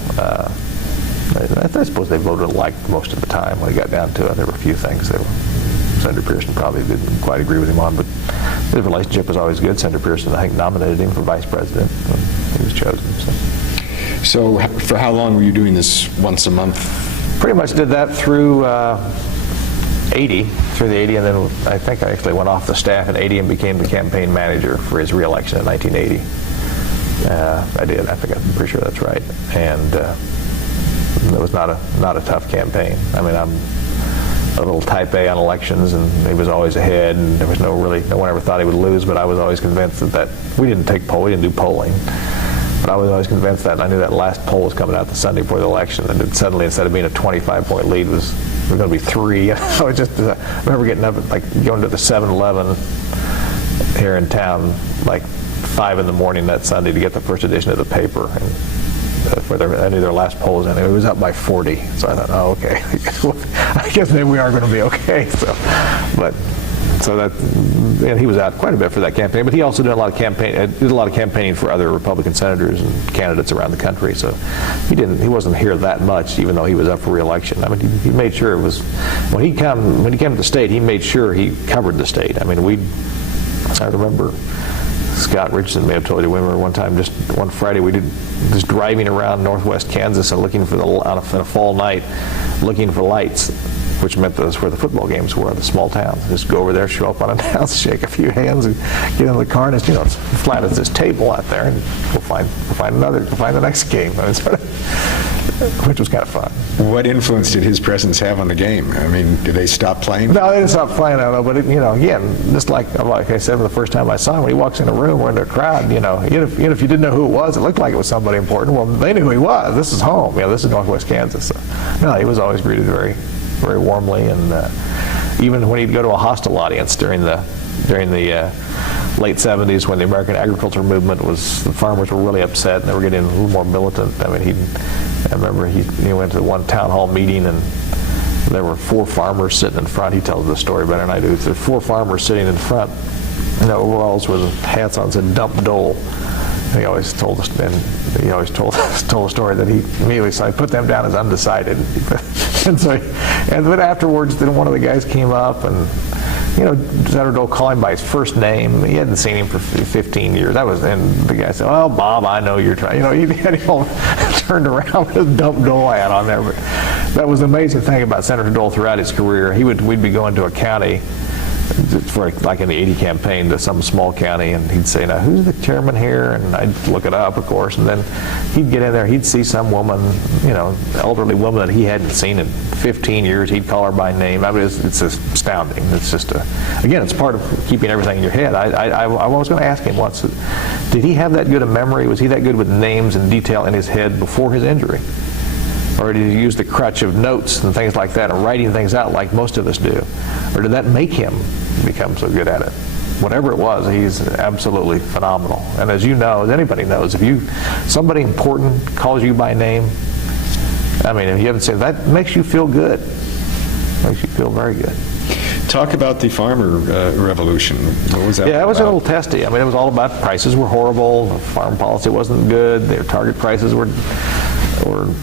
I suppose they voted alike most of the time when it got down to it. There were a few things Senator Pearson probably didn't quite agree with him on, but the relationship was always good. Senator Pearson, I think, nominated him for vice president when he was chosen. So for how long were you doing this once a month? Pretty much did that through the 80, and then I think I actually went off the staff in 80 and became the campaign manager for his re-election in 1980. I did. I'm pretty sure that's right. And it was not a tough campaign. I mean, I'm a little type A on elections, and he was always ahead, and there was no one ever thought he would lose, but I was always convinced that we didn't do polling. But I was always convinced that, and I knew that last poll was coming out the Sunday before the election, and it suddenly, instead of being a 25-point lead, was going to be 3. I remember getting up, going to the 7-Eleven here in town, 5 in the morning that Sunday to get the first edition of the paper, and I knew their last poll was in. It was up by 40, so I thought, oh, okay, I guess maybe we are going to be okay. And he was out quite a bit for that campaign, but he also did a lot of campaigning for other Republican senators and candidates around the country. So he wasn't here that much, even though he was up for re-election. I mean, he made sure it was when he came to the state, he made sure he covered the state. I mean, I remember Scott Richardson may have told you, we remember one time, just one Friday, we did just driving around northwest Kansas and looking for on a fall night, looking for lights, which meant that's where the football games were in the small towns. Just go over there, show up unannounced, shake a few hands, and get in the car, and it's flat as this table out there, and we'll find the next game. I mean, which was kind of fun. What influence did his presence have on the game? I mean, did they stop playing? No, they didn't stop playing. I don't know, but again, just like I said, the first time I saw him, when he walks in a room or in a crowd, even if you didn't know who it was, it looked like it was somebody important. Well, they knew who he was. This is home. This is Northwest Kansas. So, no, he was always greeted very, very warmly, and even when he'd go to a hostile audience during the late 70s, when the American agriculture movement the farmers were really upset and they were getting a little more militant. I mean, I remember he went to one town hall meeting, and there were 4 farmers sitting in front. He tells the story better than I do. There were 4 farmers sitting in front, and the overalls with hats on said "Dump Dole." And he always told us, and he always told a story that he immediately said, "I put them down as undecided." And then afterwards, then one of the guys came up, and Senator Dole called him by his first name. He hadn't seen him for 15 years. And the guy said, "Well, Bob, I know you're trying." He had him all turned around with his Dump Dole hat on there. But that was the amazing thing about Senator Dole throughout his career. We'd be going to a county for like in the 80 campaign to some small county, and he'd say, now who's the chairman here? And I'd look it up, of course, and then he'd get in there, he'd see some woman, elderly woman that he hadn't seen in 15 years, he'd call her by name. I mean, it's astounding. It's just, again, it's part of keeping everything in your head. I was going to ask him once, did he have that good a memory? Was he that good with names and detail in his head before his injury? Or did he use the crutch of notes and things like that and writing things out like most of us do? Or did that make him become so good at it? Whatever it was, he's absolutely phenomenal. And as you know, as anybody knows, if somebody important calls you by name, I mean, if you haven't said that, makes you feel good. Makes you feel very good. Talk about the farmer revolution. What was that? Yeah, it was a little testy. I mean, it was all about prices were horrible, the farm policy wasn't good, their target prices were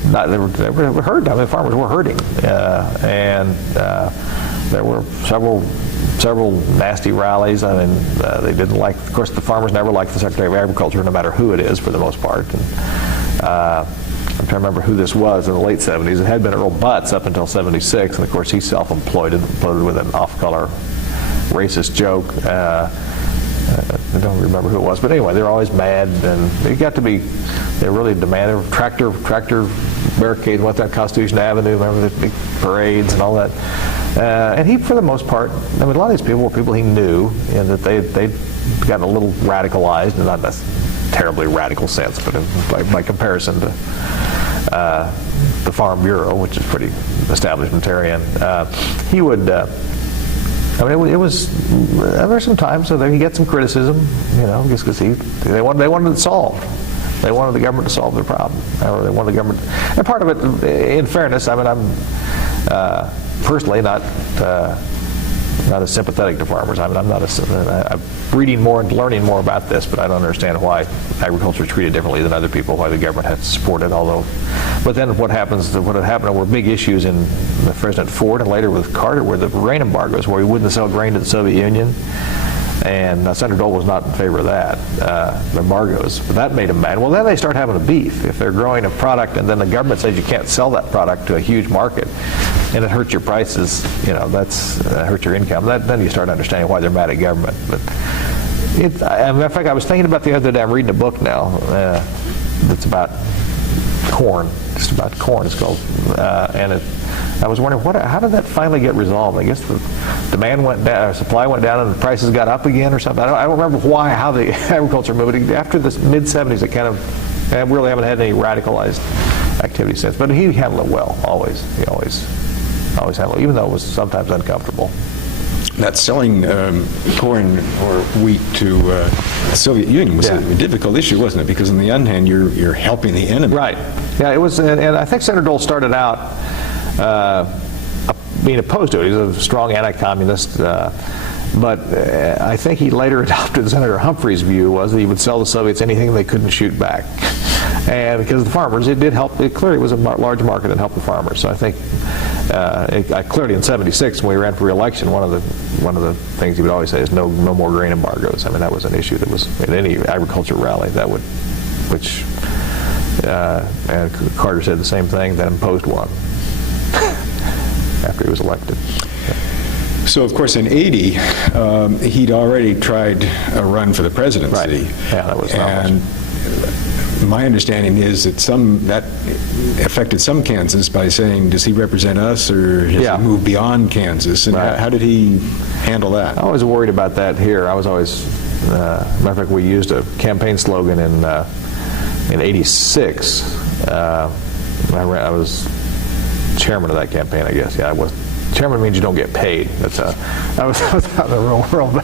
not, they were hurt. I mean, farmers were hurting, and there were several nasty rallies. I mean, they didn't like. Of course, the farmers never liked the Secretary of Agriculture, no matter who it is, for the most part. And, I'm trying to remember who this was in the late 70s. It had been Earl Butz up until 76, and of course he's self-employed and imploded with an off-color racist joke. I don't remember who it was, but anyway, they were always mad, and they got to be, they really demanded tractor barricades went down Constitution Avenue, remember the big parades and all that. And he, for the most part, I mean, a lot of these people were people he knew, and that they'd gotten a little radicalized, and not in a terribly radical sense, but by comparison to the Farm Bureau, which is pretty establishmentarian. He would, I mean, it was, there were some times so that he get some criticism, just because they wanted it solved. They wanted the government to solve their problem, or they wanted the government. And part of it, in fairness, I mean, I'm personally not as sympathetic to farmers. I mean, I'm reading more and learning more about this, but I don't understand why agriculture is treated differently than other people, why the government has to support it, but then what had happened were big issues in President Ford and later with Carter were the grain embargoes, where we wouldn't sell grain to the Soviet Union. And Senator Dole was not in favor of that, the embargoes. But that made him mad. Well, then they start having a beef. If they're growing a product and then the government says you can't sell that product to a huge market, and it hurts your prices, that's hurts your income, then you start understanding why they're mad at government. But as a matter of fact, I was thinking about the other day, I'm reading a book now that's about corn, just about corn it's called, and I was wondering, how did that finally get resolved? I guess the demand went down, supply went down, and the prices got up again or something. I don't remember how the agriculture moved. After the mid-'70s, it kind of, I really haven't had any radicalized activity since. But he handled it well, always. He always handled it, even though it was sometimes uncomfortable. That selling corn or wheat to the Soviet Union was a difficult issue, wasn't it? Because on the one hand, you're helping the enemy. Right. Yeah, it was, and I think Senator Dole started out being opposed to it. He was a strong anti-communist, but I think he later adopted Senator Humphrey's view, was that he would sell the Soviets anything they couldn't shoot back. And because of the farmers, it did help. It clearly was a large market that helped the farmers. So I think clearly in '76 when we ran for re-election, one of the things he would always say is no more grain embargoes. I mean, that was an issue that was in any agriculture rally and Carter said the same thing, then imposed one after he was elected. So, of course, in '80, he'd already tried a run for the presidency. Right. Yeah, that was and my understanding is that affected some Kansas by saying, does he represent us, or has he moved beyond Kansas? And how did he handle that? I was worried about that here. I was always, matter of fact, we used a campaign slogan in '86. I was chairman of that campaign, I guess. Yeah, I was. Chairman means you don't get paid. I was out in the real world.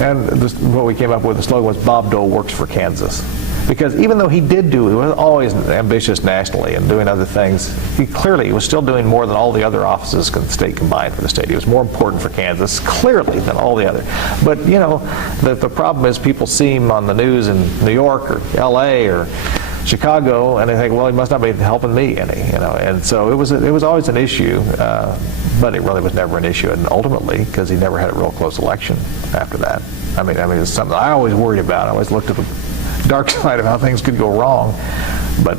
And what we came up with, the slogan was Bob Dole works for Kansas. Because even though he was always ambitious nationally and doing other things, he was still doing more than all the other offices in the state combined for the state. He was more important for Kansas, clearly, than all the other. But, the problem is people see him on the news in New York or L.A. or Chicago, and they think, well, he must not be helping me any, And so it was always an issue, but it really was never an issue. And ultimately, because he never had a real close election after that. I mean, it's something I always worried about. I always looked at the dark side of how things could go wrong. But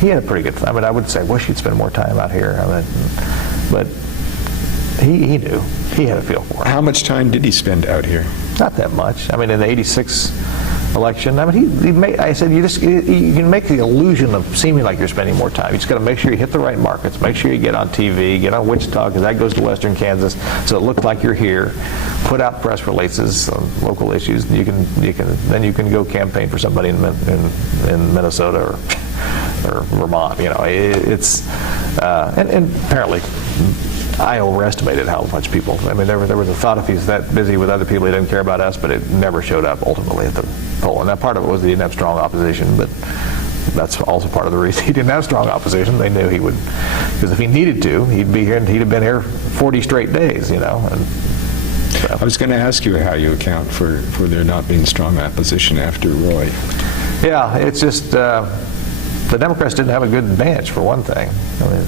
he had a pretty good. I would say, wish he'd spend more time out here. But he knew. He had a feel for it. How much time did he spend out here? Not that much. I mean, in the '86 election, I mean, he made, I said, you can make the illusion of seeming like you're spending more time. You just got to make sure you hit the right markets. Make sure you get on TV, get on Wichita, because that goes to Western Kansas, so it looks like you're here. Put out press releases on local issues. Then you can go campaign for somebody in Minnesota or Vermont. You know, and apparently, I overestimated how much people. I mean, there was a thought if he's that busy with other people, he didn't care about us, but it never showed up ultimately at the poll. And that part of it was he didn't have strong opposition, but that's also part of the reason he didn't have strong opposition. They knew he would, because if he needed to, he'd be here, and he'd have been here 40 straight days, you know. And so. I was going to ask you how you account for there not being strong opposition after Roy. Yeah, it's just the Democrats didn't have a good bench, for one thing. I mean,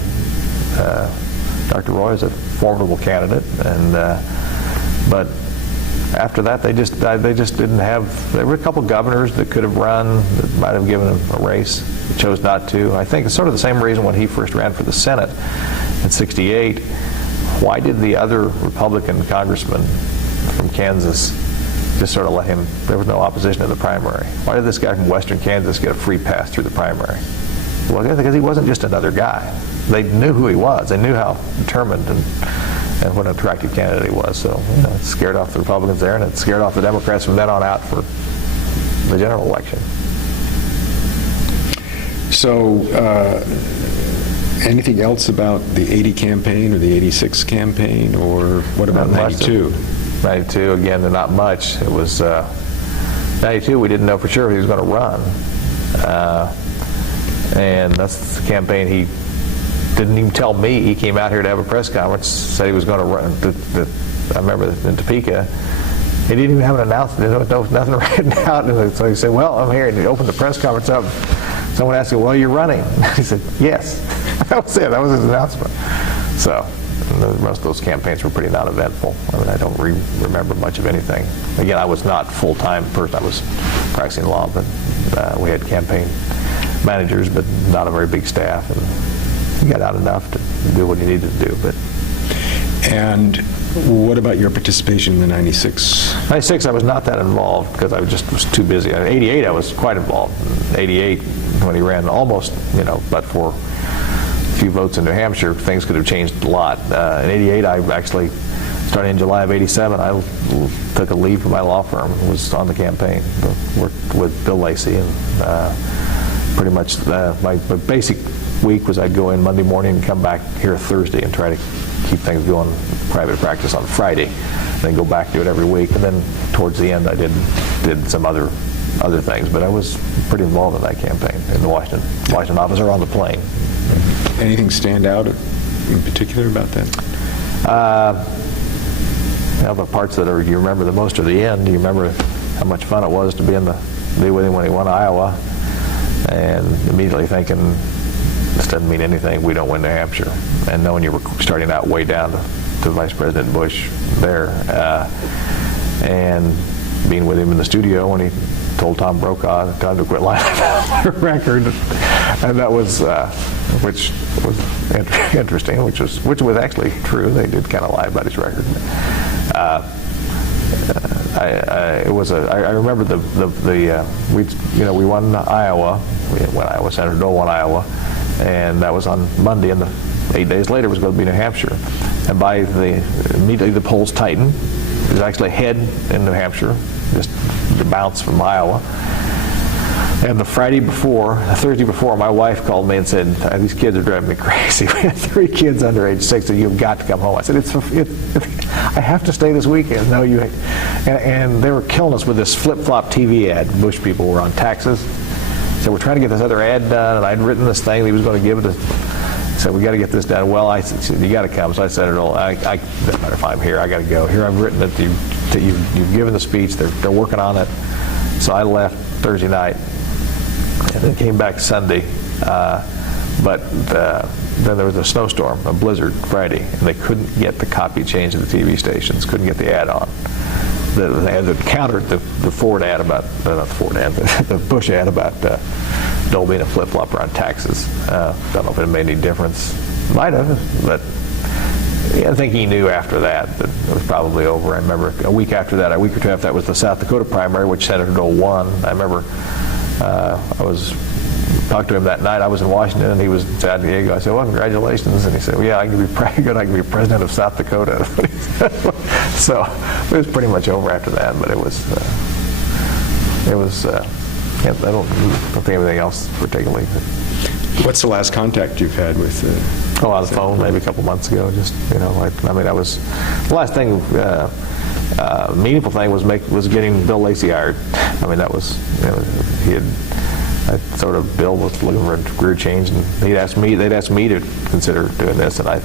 Dr. Roy is a formidable candidate, and but after that they just didn't have. There were a couple governors that could have run, that might have given him a race, chose not to. I think it's sort of the same reason when he first ran for the Senate in '68. Why did the other Republican congressman from Kansas just sort of let him? There was no opposition in the primary. Why did this guy from Western Kansas get a free pass through the primary? Well, because he wasn't just another guy. They knew who he was. They knew how determined and what an attractive candidate he was. So it scared off the Republicans there, and it scared off the Democrats from then on out for the general election. So, anything else about the '80 campaign or the '86 campaign, or what about '92? '92, again, not much. It was '92. We didn't know for sure if he was going to run, and that's the campaign he didn't even tell me. He came out here to have a press conference, said he was going to run. I remember in Topeka, he didn't even have an announcement. There was nothing written out. And so he said, "Well, I'm here." And he opened the press conference up. Someone asked him, "Well, you're running?" He said, "Yes." That was it. That was his announcement. So most of those campaigns were pretty non-eventful. I mean, I don't remember much of anything. Again, I was not full-time person. I was practicing law, but we had campaign managers, but not a very big staff. And he got out enough to do what he needed to do. But and what about your participation in the '96? '96, I was not that involved because I was too busy. In '88, I was quite involved. In '88, when he ran, almost, but for a few votes in New Hampshire, things could have changed a lot. In '88, I actually, starting in July of '87, I took a leave from my law firm, was on the campaign, worked with Bill Lacey, and pretty much my basic week was I'd go in Monday morning and come back here Thursday and try to keep things going, private practice on Friday, then go back to it every week. And then towards the end I did some other things, but I was pretty involved in that campaign in the Washington office or on the plane. Anything stand out in particular about that? The parts that you remember the most are the end. You remember how much fun it was to be with him when he won Iowa, and immediately thinking, this doesn't mean anything, we don't win New Hampshire. And knowing you were starting out way down to Vice President Bush there, and being with him in the studio when he told Tom Brokaw time to quit lying about the record, and that was, which was interesting, which was actually true. They did kind of lie about his record. I remember we won Iowa. Senator Dole won Iowa, and that was on Monday, and 8 days later was going to be New Hampshire. And immediately the polls tightened. It was actually ahead in New Hampshire, just the bounce from Iowa. And the Thursday before, my wife called me and said, "These kids are driving me crazy. We have 3 kids under age 6, and you've got to come home." I said, "I have to stay this weekend." No, you. And they were killing us with this flip-flop TV ad. Bush people were on taxes. So we're trying to get this other ad done, and I'd written this thing that he was going to give it to. So we got to get this done. Well, I said, "You got to come." So I said, "Doesn't matter if I'm here. I got to go. Here I've written it. You've given the speech. They're working on it." So I left Thursday night, and then came back Sunday. But then there was a snowstorm, a blizzard Friday, and they couldn't get the copy changed to the TV stations. Couldn't get the ad on. The ad that countered the Ford ad about, not the Ford ad, but the Bush ad about Dole being a flip-flopper on taxes. Don't know if it made any difference. Might have, but I think he knew after that it was probably over. I remember a week or two after that was the South Dakota primary, which Senator Dole won. I remember I was talked to him that night. I was in Washington, and he was in San Diego. I said, well, congratulations. And he said, well, yeah, I can be good. I can be president of South Dakota. So it was pretty much over after that, but it was I don't think anything else particularly. What's the last contact you've had with? On the phone, maybe a couple months ago. Just that was the last thing. Meaningful thing was getting Bill Lacey hired. I mean, that was Bill was looking for a career change, and they'd asked me to consider doing this, and I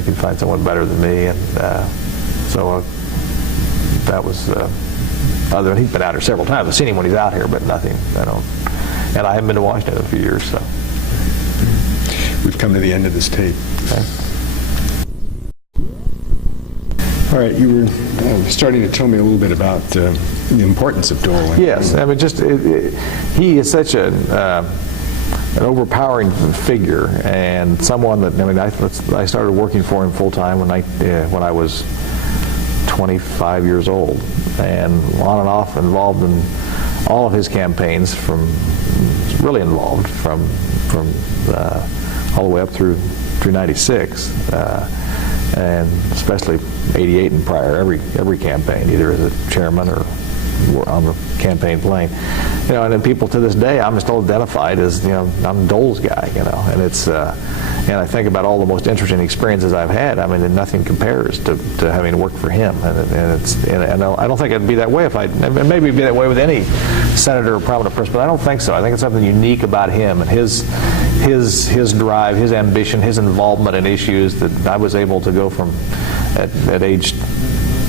could find someone better than me, and so that was. Other than he's been out here several times. I've seen him when he's out here, but nothing. And I haven't been to Washington in a few years, so. We've come to the end of this tape. Okay. All right, you were starting to tell me a little bit about the importance of Dole. Yes, I mean, he is such an overpowering figure, and someone that I started working for him full time when I was 25 years old, and on and off involved in all of his campaigns, from all the way up through 96, and especially 88 and prior, every campaign, either as a chairman or on the campaign plane. And then people to this day, I'm still identified as, I'm Dole's guy, and it's, and I think about all the most interesting experiences I've had. I mean, and nothing compares to having worked for him, and I don't think it'd be that way maybe it'd be that way with any senator or prominent person, but I don't think so. I think it's something unique about him and his drive, his ambition, his involvement in issues that I was able to go from at age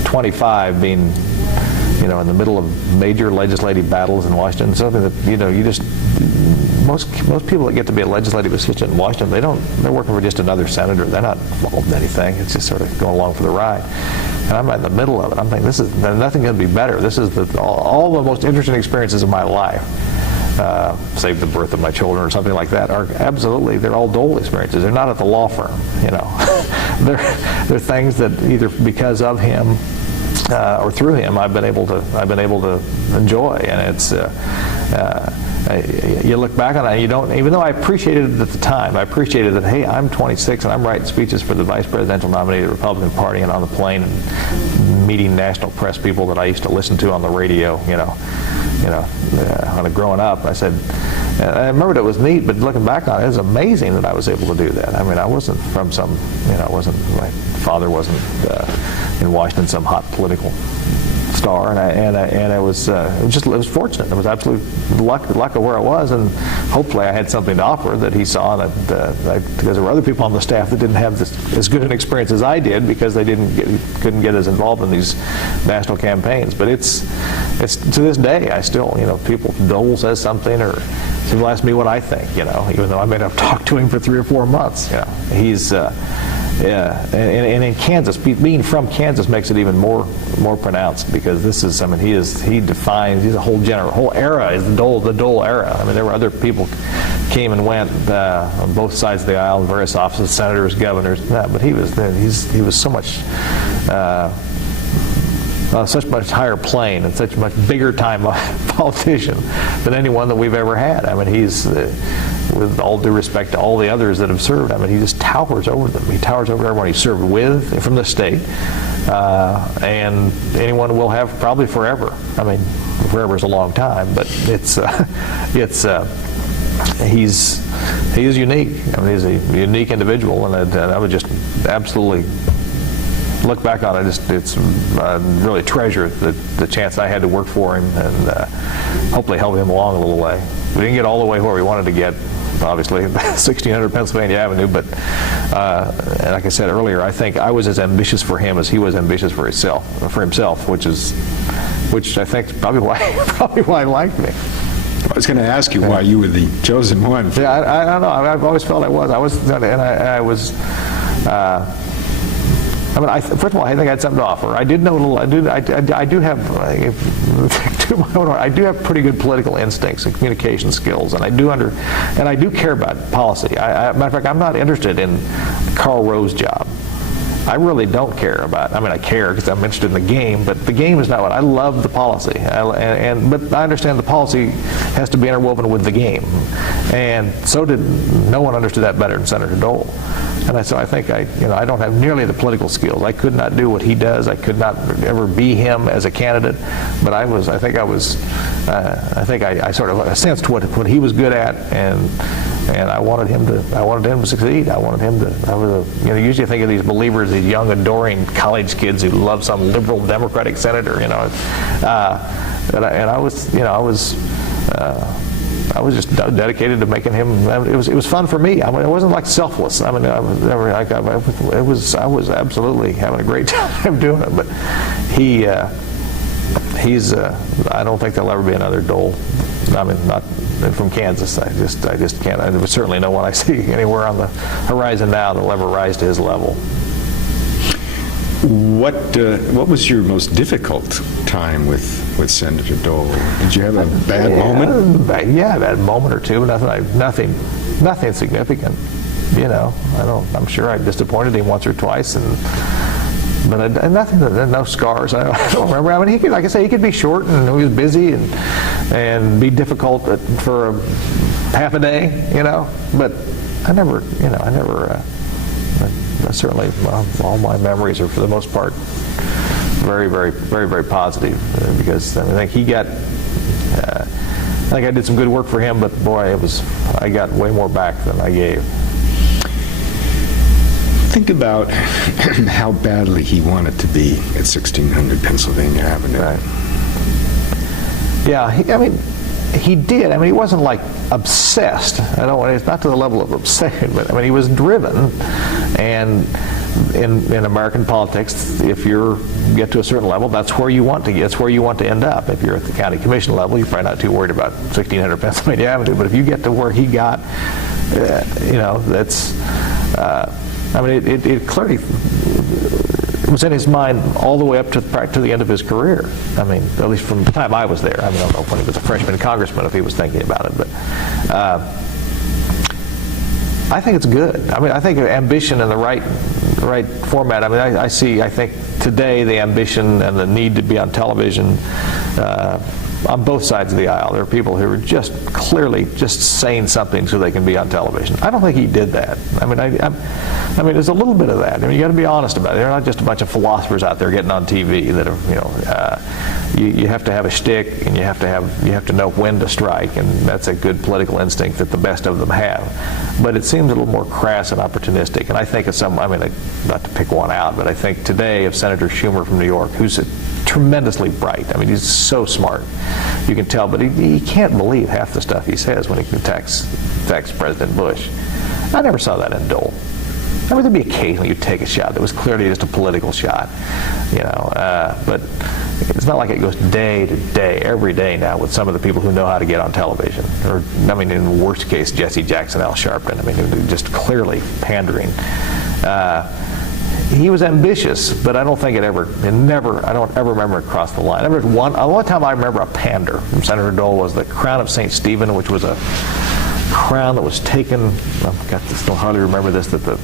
25 being in the middle of major legislative battles in Washington, something that most people that get to be a legislative assistant in Washington, they're working for just another senator. They're not involved in anything. It's just sort of going along for the ride. And I'm right in the middle of it. I'm thinking, nothing can be better. This is all the most interesting experiences of my life. Save the birth of my children or something like that, they're all Dole experiences. They're not at the law firm, They're things that either because of him or through him I've been able to enjoy, and it's you look back on it, even though I appreciated it at the time, I appreciated that, hey, I'm 26 and I'm writing speeches for the vice presidential nominee of the Republican Party, and on the plane and meeting national press people that I used to listen to on the radio, growing up. I said, I remembered it was neat, but looking back on it, it was amazing that I was able to do that. I mean, I wasn't from my father wasn't in Washington, some hot political star, and it was fortunate. It was absolute luck of where I was, and hopefully I had something to offer that he saw, because there were other people on the staff that didn't have as good an experience as I did, because they couldn't get as involved in these national campaigns. But it's to this day, I still, people, Dole says something, or people ask me what I think, even though I may not have talked to him for 3 or 4 months. He's and in Kansas, being from Kansas makes it even more pronounced, because this is, he defines, he's a whole era is the Dole era. I mean, there were other people came and went on both sides of the aisle in various offices, senators, governors, but he was so much such much higher plane and such a much bigger time politician than anyone that we've ever had. I mean, he's, with all due respect to all the others that have served, I mean, he just towers over them. He towers over everyone he served with from the state, and anyone will have probably forever. I mean, forever is a long time, but he's unique. I mean, he's a unique individual, and I would just absolutely look back on it, it's really treasure the chance I had to work for him, and hopefully help him along a little way. We didn't get all the way where we wanted to get, obviously, 1600 Pennsylvania Avenue, but like I said earlier, I think I was as ambitious for him as he was ambitious for himself, which I think is probably why he liked me. I was going to ask you why you were the chosen one. Yeah, I don't know. I've always felt I was. I was. I mean, first of all, I think I had something to offer. I did know a little. I do have. I do have pretty good political instincts and communication skills, and I do care about policy. Matter of fact, I'm not interested in Karl Rove's job. I really don't care about. I mean, I care because I'm interested in the game, but the game is not what I love. The policy, but I understand the policy has to be interwoven with the game, and so did no one understood that better than Senator Dole. And so I think I don't have nearly the political skills. I could not do what he does. I could not ever be him as a candidate. But I think I sort of sensed what he was good at, and I wanted him to succeed. I wanted him to. Usually I think of these believers, these young, adoring college kids who love some liberal Democratic senator. I was just dedicated to making him. It was fun for me. I mean, it wasn't like selfless. I mean, I was absolutely having a great time doing it. But he's. I don't think there'll ever be another Dole. I mean, not from Kansas. I just can't. There's certainly no one I see anywhere on the horizon now that'll ever rise to his level. What was your most difficult time with Senator Dole? Did you have a bad moment? Yeah, a bad moment or two. Nothing significant. I'm sure I disappointed him once or twice, but nothing. No scars. I don't remember. I mean, like I say, he could be short and he was busy and be difficult for half a day. But I never. Certainly, all my memories are, for the most part, very, very, very, very positive. Because I think I think I did some good work for him, but boy, I got way more back than I gave. Think about how badly he wanted to be at 1600 Pennsylvania Avenue. Right. Yeah, he did. I mean, he wasn't like obsessed. It's not to the level of obsession, but I mean, he was driven. And in American politics, if you get to a certain level, that's where you want to get. That's where you want to end up. If you're at the county commission level, you're probably not too worried about 1600 Pennsylvania Avenue. But if you get to where he got, that's. I mean, it clearly was in his mind all the way up to the end of his career. I mean, at least from the time I was there. I mean, I don't know when he was a freshman congressman if he was thinking about it, but I think it's good. I mean, I think ambition in the right format. I mean, I think today the ambition and the need to be on television on both sides of the aisle. There are people who are just clearly just saying something so they can be on television. I don't think he did that. I mean, there's a little bit of that. I mean, you got to be honest about it. They're not just a bunch of philosophers out there getting on TV that are, you have to have a shtick, and you have to know when to strike, and that's a good political instinct that the best of them have. But it seems a little more crass and opportunistic. And I think not to pick one out, but I think today of Senator Schumer from New York, who's tremendously bright. I mean, he's so smart. You can tell, but he can't believe half the stuff he says when he attacks President Bush. I never saw that in Dole. I mean, there'd be occasionally you'd take a shot that was clearly just a political shot, but it's not like it goes day to day, every day now with some of the people who know how to get on television. Or, I mean, in the worst case, Jesse Jackson, Al Sharpton. I mean, just clearly pandering. He was ambitious, but I don't think I don't ever remember it crossed the line. The only time I remember a pander from Senator Dole was the crown of St. Stephen, which was a crown that was taken, I still hardly remember this, that the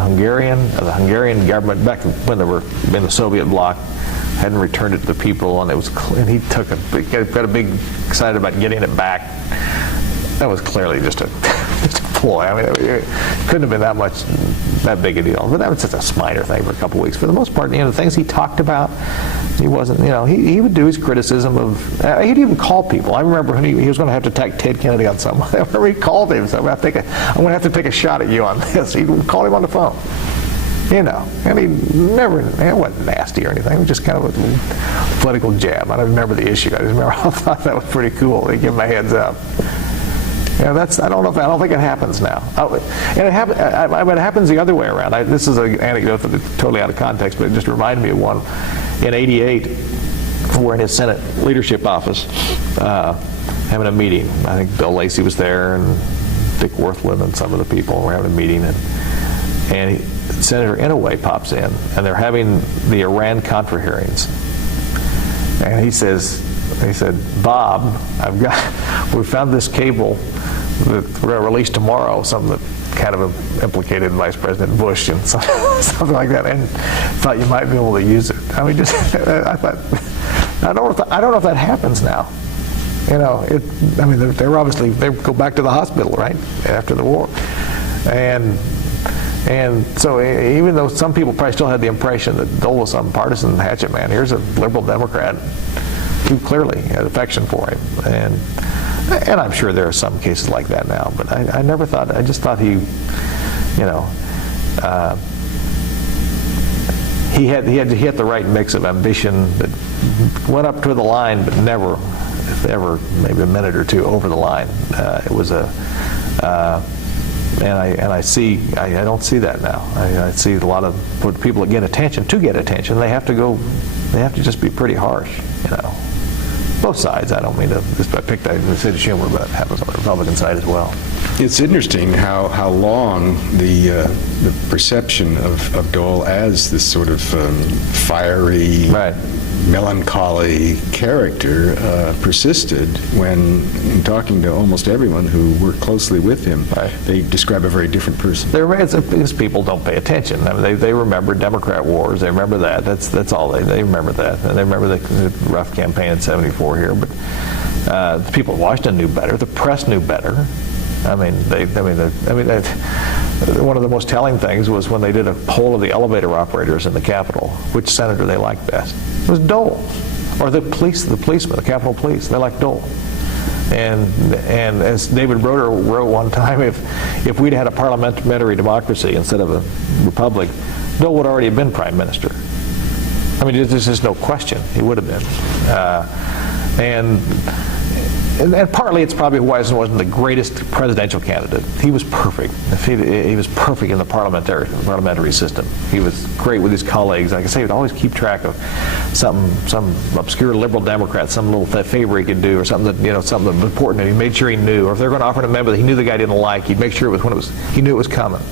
Hungarian government, back when they were in the Soviet bloc, hadn't returned it to the people, and he got a big excited about getting it back. That was clearly just a ploy. I mean, it couldn't have been that big a deal. But that was just a minor thing for a couple of weeks. For the most part, the things he talked about, he wasn't, he would do his criticism of, he'd even call people. I remember when he was going to have to attack Ted Kennedy on something. I remember he called him and said, I'm going to have to take a shot at you on this. He'd call him on the phone. And he it wasn't nasty or anything. It was just kind of a political jab. I don't remember the issue. I just remember I thought that was pretty cool. They give him a heads up. I don't think it happens now. And it happens the other way around. This is an anecdote that's totally out of context, but it just reminded me of one in '88. We're in his Senate leadership office having a meeting. I think Bill Lacey was there and Dick Worthland and some of the people were having a meeting, and Senator Inouye pops in, and they're having the Iran-Contra hearings, and he said, Bob, we found this cable that we're going to release tomorrow, something that kind of implicated Vice President Bush and something like that, and thought you might be able to use it. I mean, just I thought, I don't know if that happens now. You know, I mean, they're obviously, they go back to the hospital, right, after the war, and so even though some people probably still had the impression that Dole was some partisan hatchet man, here's a liberal Democrat who clearly had affection for him, and I'm sure there are some cases like that now, but I never thought, I just thought he, you know, he had the right mix of ambition that went up to the line, but never, if ever, maybe a minute or two over the line. It was a, and I don't see that now. I see a lot of people that get attention. To get attention, they have to just be pretty harsh, you know. Both sides. I don't mean to. I picked the City Schumer, but it happens on the Republican side as well. It's interesting how long the perception of Dole as this sort of fiery, right, melancholy character persisted when, in talking to almost everyone who worked closely with him, right, they describe a very different person. Because people don't pay attention. I mean, they remember Democrat wars. They remember that. That's all they remember that. And they remember the rough campaign in '74 here. But the people in Washington knew better. The press knew better. I mean, one of the most telling things was when they did a poll of the elevator operators in the Capitol, which senator they liked best. It was Dole, or the policemen, the Capitol Police. They liked Dole. And as David Broder wrote one time, if we'd had a parliamentary democracy instead of a republic, Dole would already have been prime minister. I mean, there's just no question he would have been. And partly it's probably why he wasn't the greatest presidential candidate. He was perfect. He was perfect in the parliamentary system. He was great with his colleagues. Like I say, he'd always keep track of some obscure liberal Democrat, some little favor he could do, or something something important that he made sure he knew. Or if they were going to offer him a member that he knew the guy didn't like, he'd make sure it was he knew it was coming.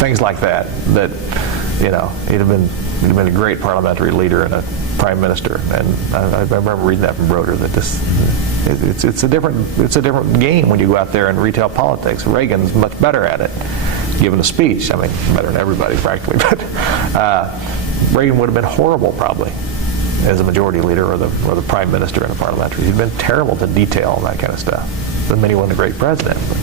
Things like that. That he'd have been a great parliamentary leader and a prime minister. And I remember reading that from Broder that it's a different game when you go out there in retail politics. Reagan's much better at it, giving a speech. I mean, better than everybody, practically. But Reagan would have been horrible, probably, as a majority leader or the prime minister in a parliamentary. He'd been terrible to detail and that kind of stuff. Doesn't mean he wasn't a great president. But.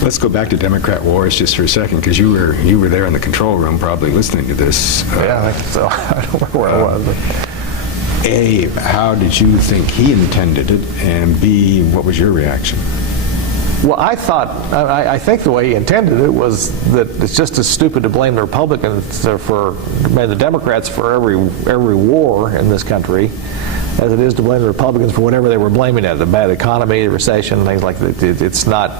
Let's go back to Democrat wars just for a second, because you were there in the control room, probably listening to this. Yeah, I think so. I don't remember where I was. But. A, how did you think he intended it, and B, what was your reaction? Well, I think the way he intended it was that it's just as stupid to blame the Republicans the Democrats for every war in this country as it is to blame the Republicans for whatever they were blaming it, the bad economy, the recession, things like that. It's not.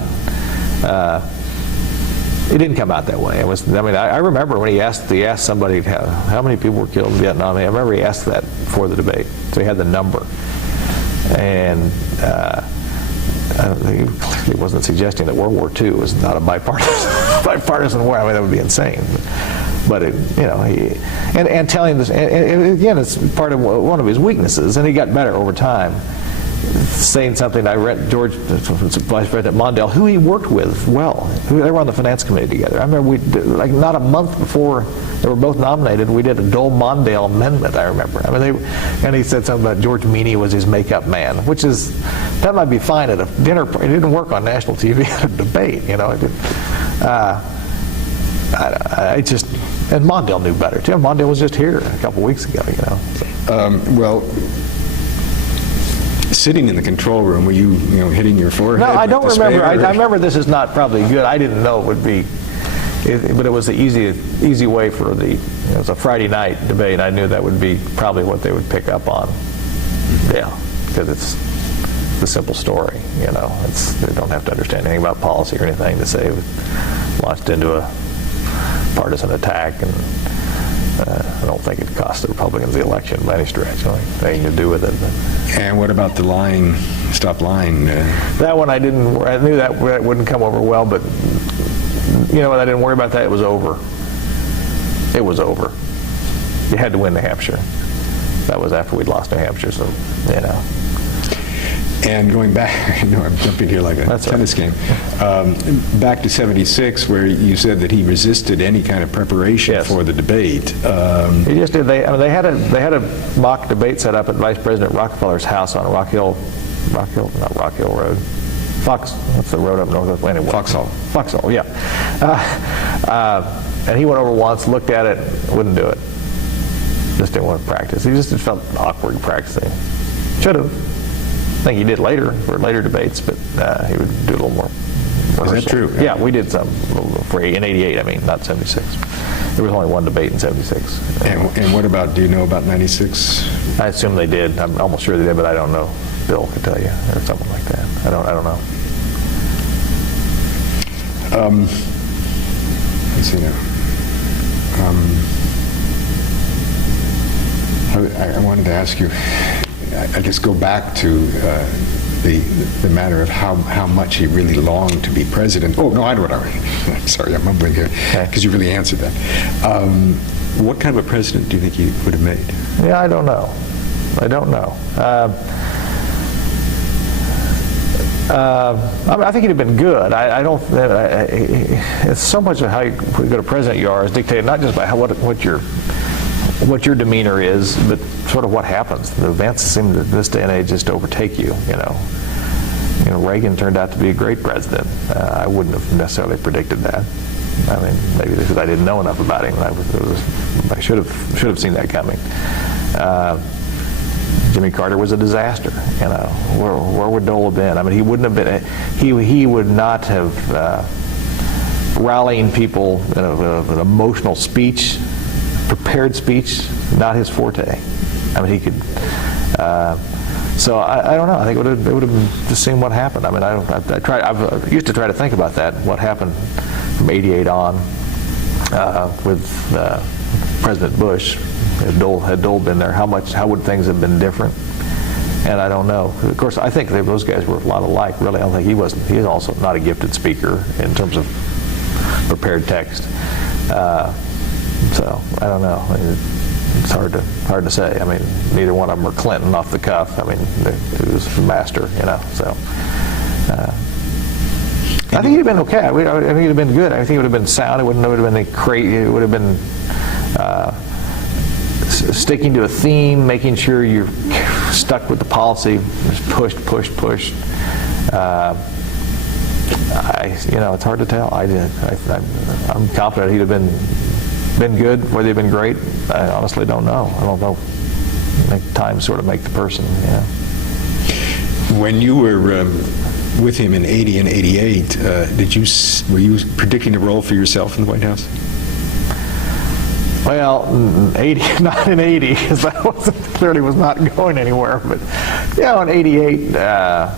It didn't come out that way. I remember when he asked somebody how many people were killed in Vietnam. I remember he asked that before the debate, so he had the number, and he clearly wasn't suggesting that World War II was not a bipartisan war. I mean, that would be insane. But and telling this, and again, it's part of one of his weaknesses, and he got better over time. Saying something, I read Vice President Mondale, who he worked with well. They were on the Finance Committee together. I remember not a month before they were both nominated, we did a Dole-Mondale amendment, I remember. And he said something about George Meany was his makeup man, that might be fine at a dinner party. It didn't work on national TV at a debate, and Mondale knew better, too. Mondale was just here a couple weeks ago, Well, sitting in the control room, were you hitting your forehead? No, I don't remember. I remember this is not probably good. I didn't know it would be, but it was the easy way for it was a Friday night debate. I knew that would be probably what they would pick up on. Yeah, because it's the simple story. They don't have to understand anything about policy or anything to say it launched into a partisan attack, and I don't think it cost the Republicans the election by any stretch. Nothing to do with it. But. And what about the stop lying? That one I didn't. I knew that wouldn't come over well, but I didn't worry about that. It was over. It was over. You had to win New Hampshire. That was after we'd lost New Hampshire, so And going back, I know I'm jumping here like a tennis game, back to 76, where you said that he resisted any kind of preparation for the debate. He just did. They had a mock debate set up at Vice President Rockefeller's house on not Rock Hill Road. What's the road up north? Anyway, Foxhall, yeah. And he went over once, looked at it, wouldn't do it. Just didn't want to practice. He just felt awkward practicing. Should have. I think he did later for later debates, but he would do a little more. Is that true? Yeah, we did some in '88. I mean, not '76. There was only one debate in '76. And what about? Do you know about '96? I assume they did. I'm almost sure they did, but I don't know. Bill could tell you, or something like that. I don't know. Let's see now. I wanted to ask you, I guess go back to the matter of how much he really longed to be president. Oh, no, I know what I mean. I'm sorry, I'm mumbling here, because you really answered that. What kind of a president do you think he would have made? Yeah, I don't know. I think he'd have been good. I don't. It's so much of how good a president you are is dictated not just by what your demeanor is, but sort of what happens. The events seem to this day and age just overtake you. You know, Reagan turned out to be a great president. I wouldn't have necessarily predicted that. I mean, maybe because I didn't know enough about him. I should have seen that coming. Jimmy Carter was a disaster. You know, where would Dole have been? I mean, he wouldn't have been. He would not have rallying people in an emotional speech, prepared speech. Not his forte. I mean, he could. So I don't know. I think it would have just seen what happened. I mean, I used to try to think about that. What happened from '88 on with President Bush? Had Dole been there, how would things have been different? And I don't know. Of course, I think those guys were a lot alike. Really, I don't think he wasn't. He's also not a gifted speaker in terms of prepared text. So I don't know. It's hard to say. I mean, neither one of them were Clinton off the cuff. I mean, he was a master, you know. So I think he'd have been okay. I think he'd have been good. I think it would have been sound. It wouldn't have been crazy. It would have been sticking to a theme, making sure you're stuck with the policy, just push. It's hard to tell. I'm confident he'd have been good. Whether he'd been great, I honestly don't know. I don't know. I think time sort of make the person. Yeah. When you were with him in '80 and '88, were you predicting a role for yourself in the White House? Well, not in '80, because that clearly was not going anywhere. But yeah, in '88, I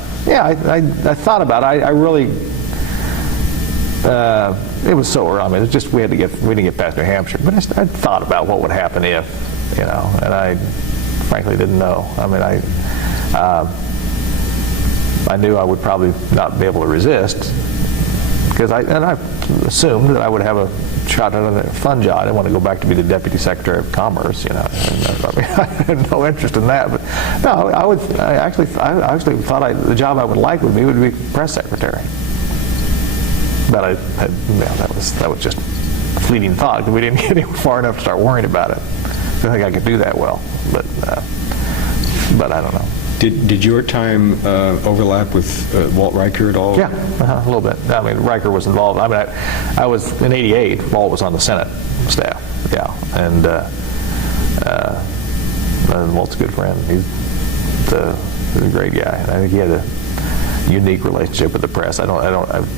thought about it. I really, it was so early. I mean, it's just we didn't get past New Hampshire. But I thought about what would happen if, and I frankly didn't know. I mean, I knew I would probably not be able to resist, because I assumed that I would have a shot at a fun job. I didn't want to go back to be the Deputy Secretary of Commerce, I mean, I had no interest in that. But no, I actually thought the job I would like would be press secretary. But that was just a fleeting thought, because we didn't get far enough to start worrying about it. I didn't think I could do that well, but I don't know. Did your time overlap with Walt Riker at all? Yeah, a little bit. I mean, Riker was involved. I mean, I was in '88. Walt was on the Senate staff. Yeah, and Walt's a good friend. He's a great guy. And I think he had a unique relationship with the press. I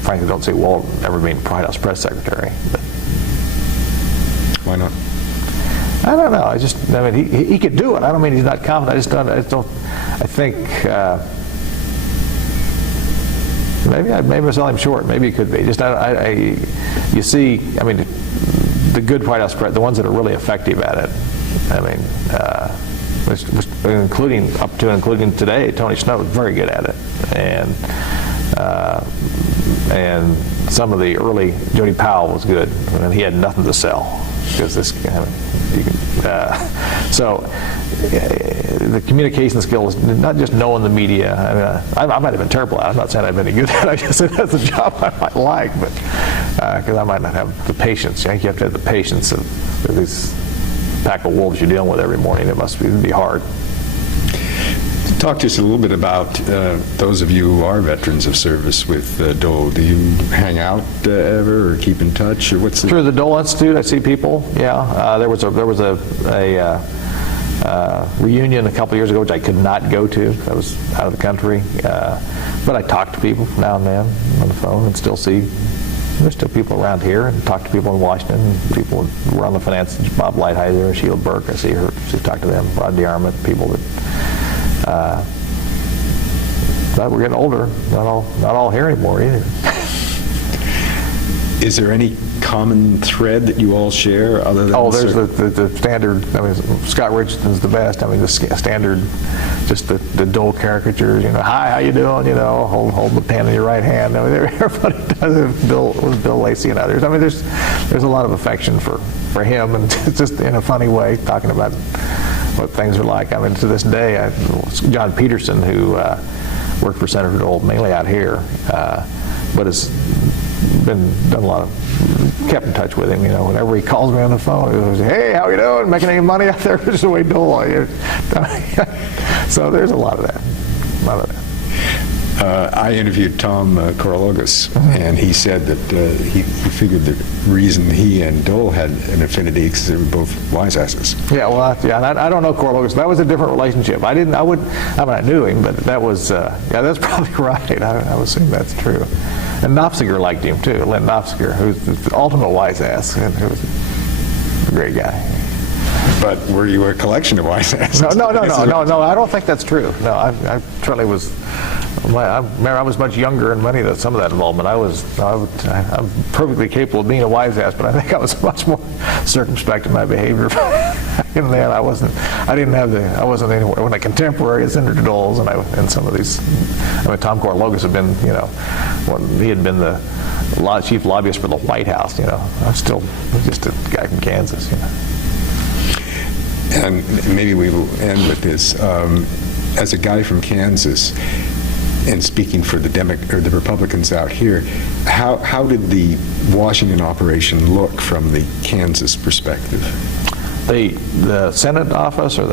frankly don't see Walt ever being White House press secretary. But why not? I don't know. I mean, he could do it. I don't mean he's not confident. I think maybe I sell him short. Maybe it could be. You see, I mean, the good White House press, the ones that are really effective at it. I mean, including today, Tony Snow is very good at it, and some of the early Jody Powell was good, and he had nothing to sell, because this. So the communication skills, not just knowing the media. I mean, I might have been terrible at it. I'm not saying I've been any good at it. I just said that's a job I might like, but because I might not have the patience. I think you have to have the patience of these pack of wolves you're dealing with every morning. It must be hard. Talk to us a little bit about those of you who are veterans of service with Dole. Do you hang out ever or keep in touch, or what's through the Dole Institute? I see people. Yeah, there was a reunion a couple years ago which I could not go to. I was out of the country, but I talk to people now and then on the phone, and still see. There's still people around here, and talk to people in Washington. People who run the finance. Bob Lighthizer, Sheila Burke. I see her. So talk to them. Rod DeArmond. People that. But we're getting older. Not all here anymore either. Is there any common thread that you all share other than? Oh, there's the standard. I mean, Scott Richardson's the best. I mean, the standard, just the Dole caricatures. Hi, how you doing? Hold the pen in your right hand. I mean, everybody does it. Bill Lacey and others. I mean, there's a lot of affection for him, and just in a funny way, talking about what things are like. I mean, to this day, John Peterson, who worked for Senator Dole mainly out here, but has done a lot of, kept in touch with him. Whenever he calls me on the phone, he goes, "Hey, how you doing? Making any money out there?" Just the way Dole. So there's a lot of that. I interviewed Tom Korologos, and he said that he figured the reason he and Dole had an affinity is because they were both wise asses. Yeah, well, I don't know Korologos. That was a different relationship. I mean, I knew him, but that was, that's probably right. I would assume that's true. And Knopfsiger liked him too, Lynn Knopfsiger, who's the ultimate wise ass, and who was a great guy. But were you a collection of wise asses? No, I don't think that's true. No, I certainly was. I remember I was much younger and some of that involvement. I'm perfectly capable of being a wise ass, but I think I was much more circumspect in my behavior. And then I wasn't anywhere when a contemporary of Senator Dole's, and some of these. I mean, Tom Korologos had been, he had been the chief lobbyist for the White House. I'm still just a guy from Kansas. And maybe we will end with this. As a guy from Kansas, and speaking for the Republicans out here, how did the Washington operation look from the Kansas perspective? The Senate office, or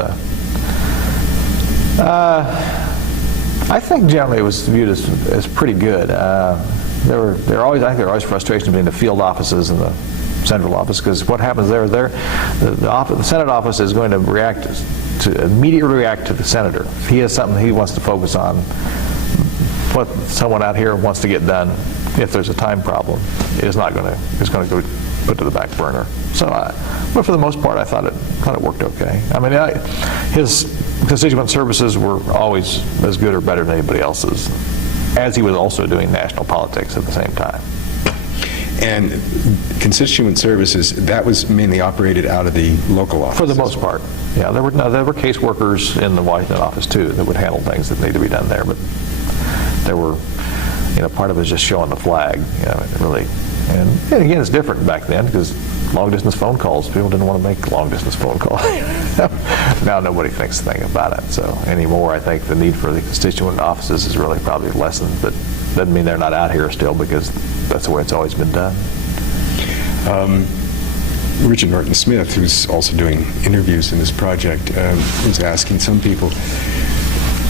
I think generally it was viewed as pretty good. I think there were always frustrations between the field offices and the central office, because what happens there, the Senate office is going to immediately react to the senator. If he has something he wants to focus on, what someone out here wants to get done, if there's a time problem, it's going to go put to the back burner. So, but for the most part, I thought it worked okay. I mean, his constituent services were always as good or better than anybody else's, as he was also doing national politics at the same time. And constituent services, that was mainly operated out of the local office? For the most part, yeah. There were caseworkers in the Washington office too that would handle things that need to be done there, but there were, part of it is just showing the flag, really. And again, it's different back then, because long-distance phone calls, people didn't want to make long-distance phone calls. Now nobody thinks a thing about it. So anymore, I think the need for the constituent offices is really probably lessened, but doesn't mean they're not out here still, because that's the way it's always been done. Richard Norton Smith, who's also doing interviews in this project, is asking some people,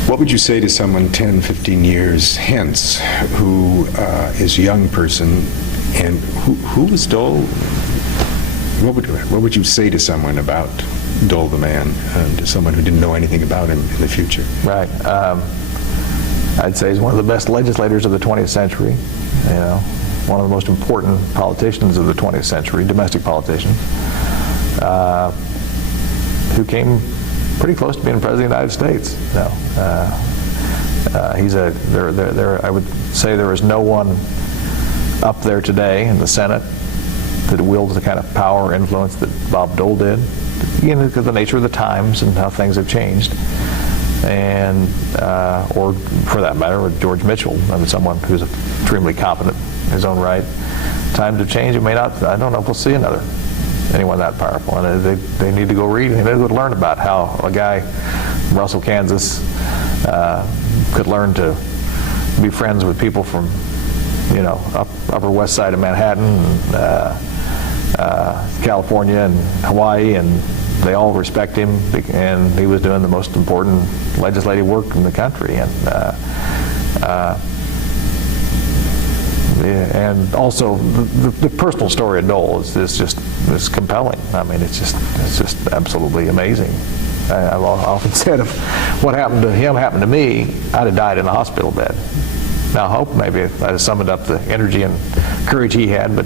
what would you say to someone 10, 15 years hence who is a young person, and who was Dole? What would you say to someone about Dole the man, to someone who didn't know anything about him in the future? Right. I'd say he's one of the best legislators of the 20th century, one of the most important politicians of the 20th century, domestic politician, who came pretty close to being president of the United States. I would say there is no one up there today in the Senate that wields the kind of power or influence that Bob Dole did, because of the nature of the times and how things have changed. And, or for that matter, with George Mitchell, someone who's extremely competent in his own right. Times have changed. It may not, I don't know if we'll see another anyone that powerful. And they need to go read, they need to go learn about how a guy from Russell, Kansas could learn to be friends with people from, you know, upper west side of Manhattan, California and Hawaii, and they all respect him, and he was doing the most important legislative work in the country. And also the personal story of Dole is compelling. I mean, it's just absolutely amazing. I've often said if what happened to him happened to me, I'd have died in a hospital bed. Now, I hope maybe I'd have summoned up the energy and courage he had, but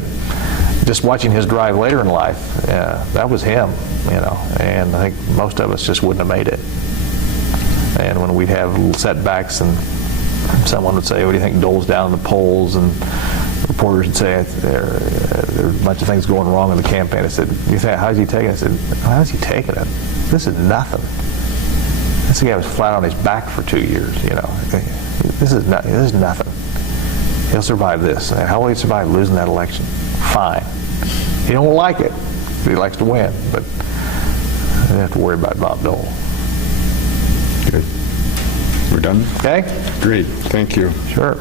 just watching his drive later in life, that was him, you know, and I think most of us just wouldn't have made it. And when we'd have little setbacks and someone would say, what do you think Dole's down in the polls? And reporters would say, there are a bunch of things going wrong in the campaign. I said, you think, how's he taking it? I said, how's he taking it? This is nothing. This guy was flat on his back for 2 years, you know. This is nothing. He'll survive this. How will he survive losing that election? Fine. He don't like it. He likes to win, but I don't have to worry about Bob Dole. Good. We're done? Okay? Great, thank you. Sure.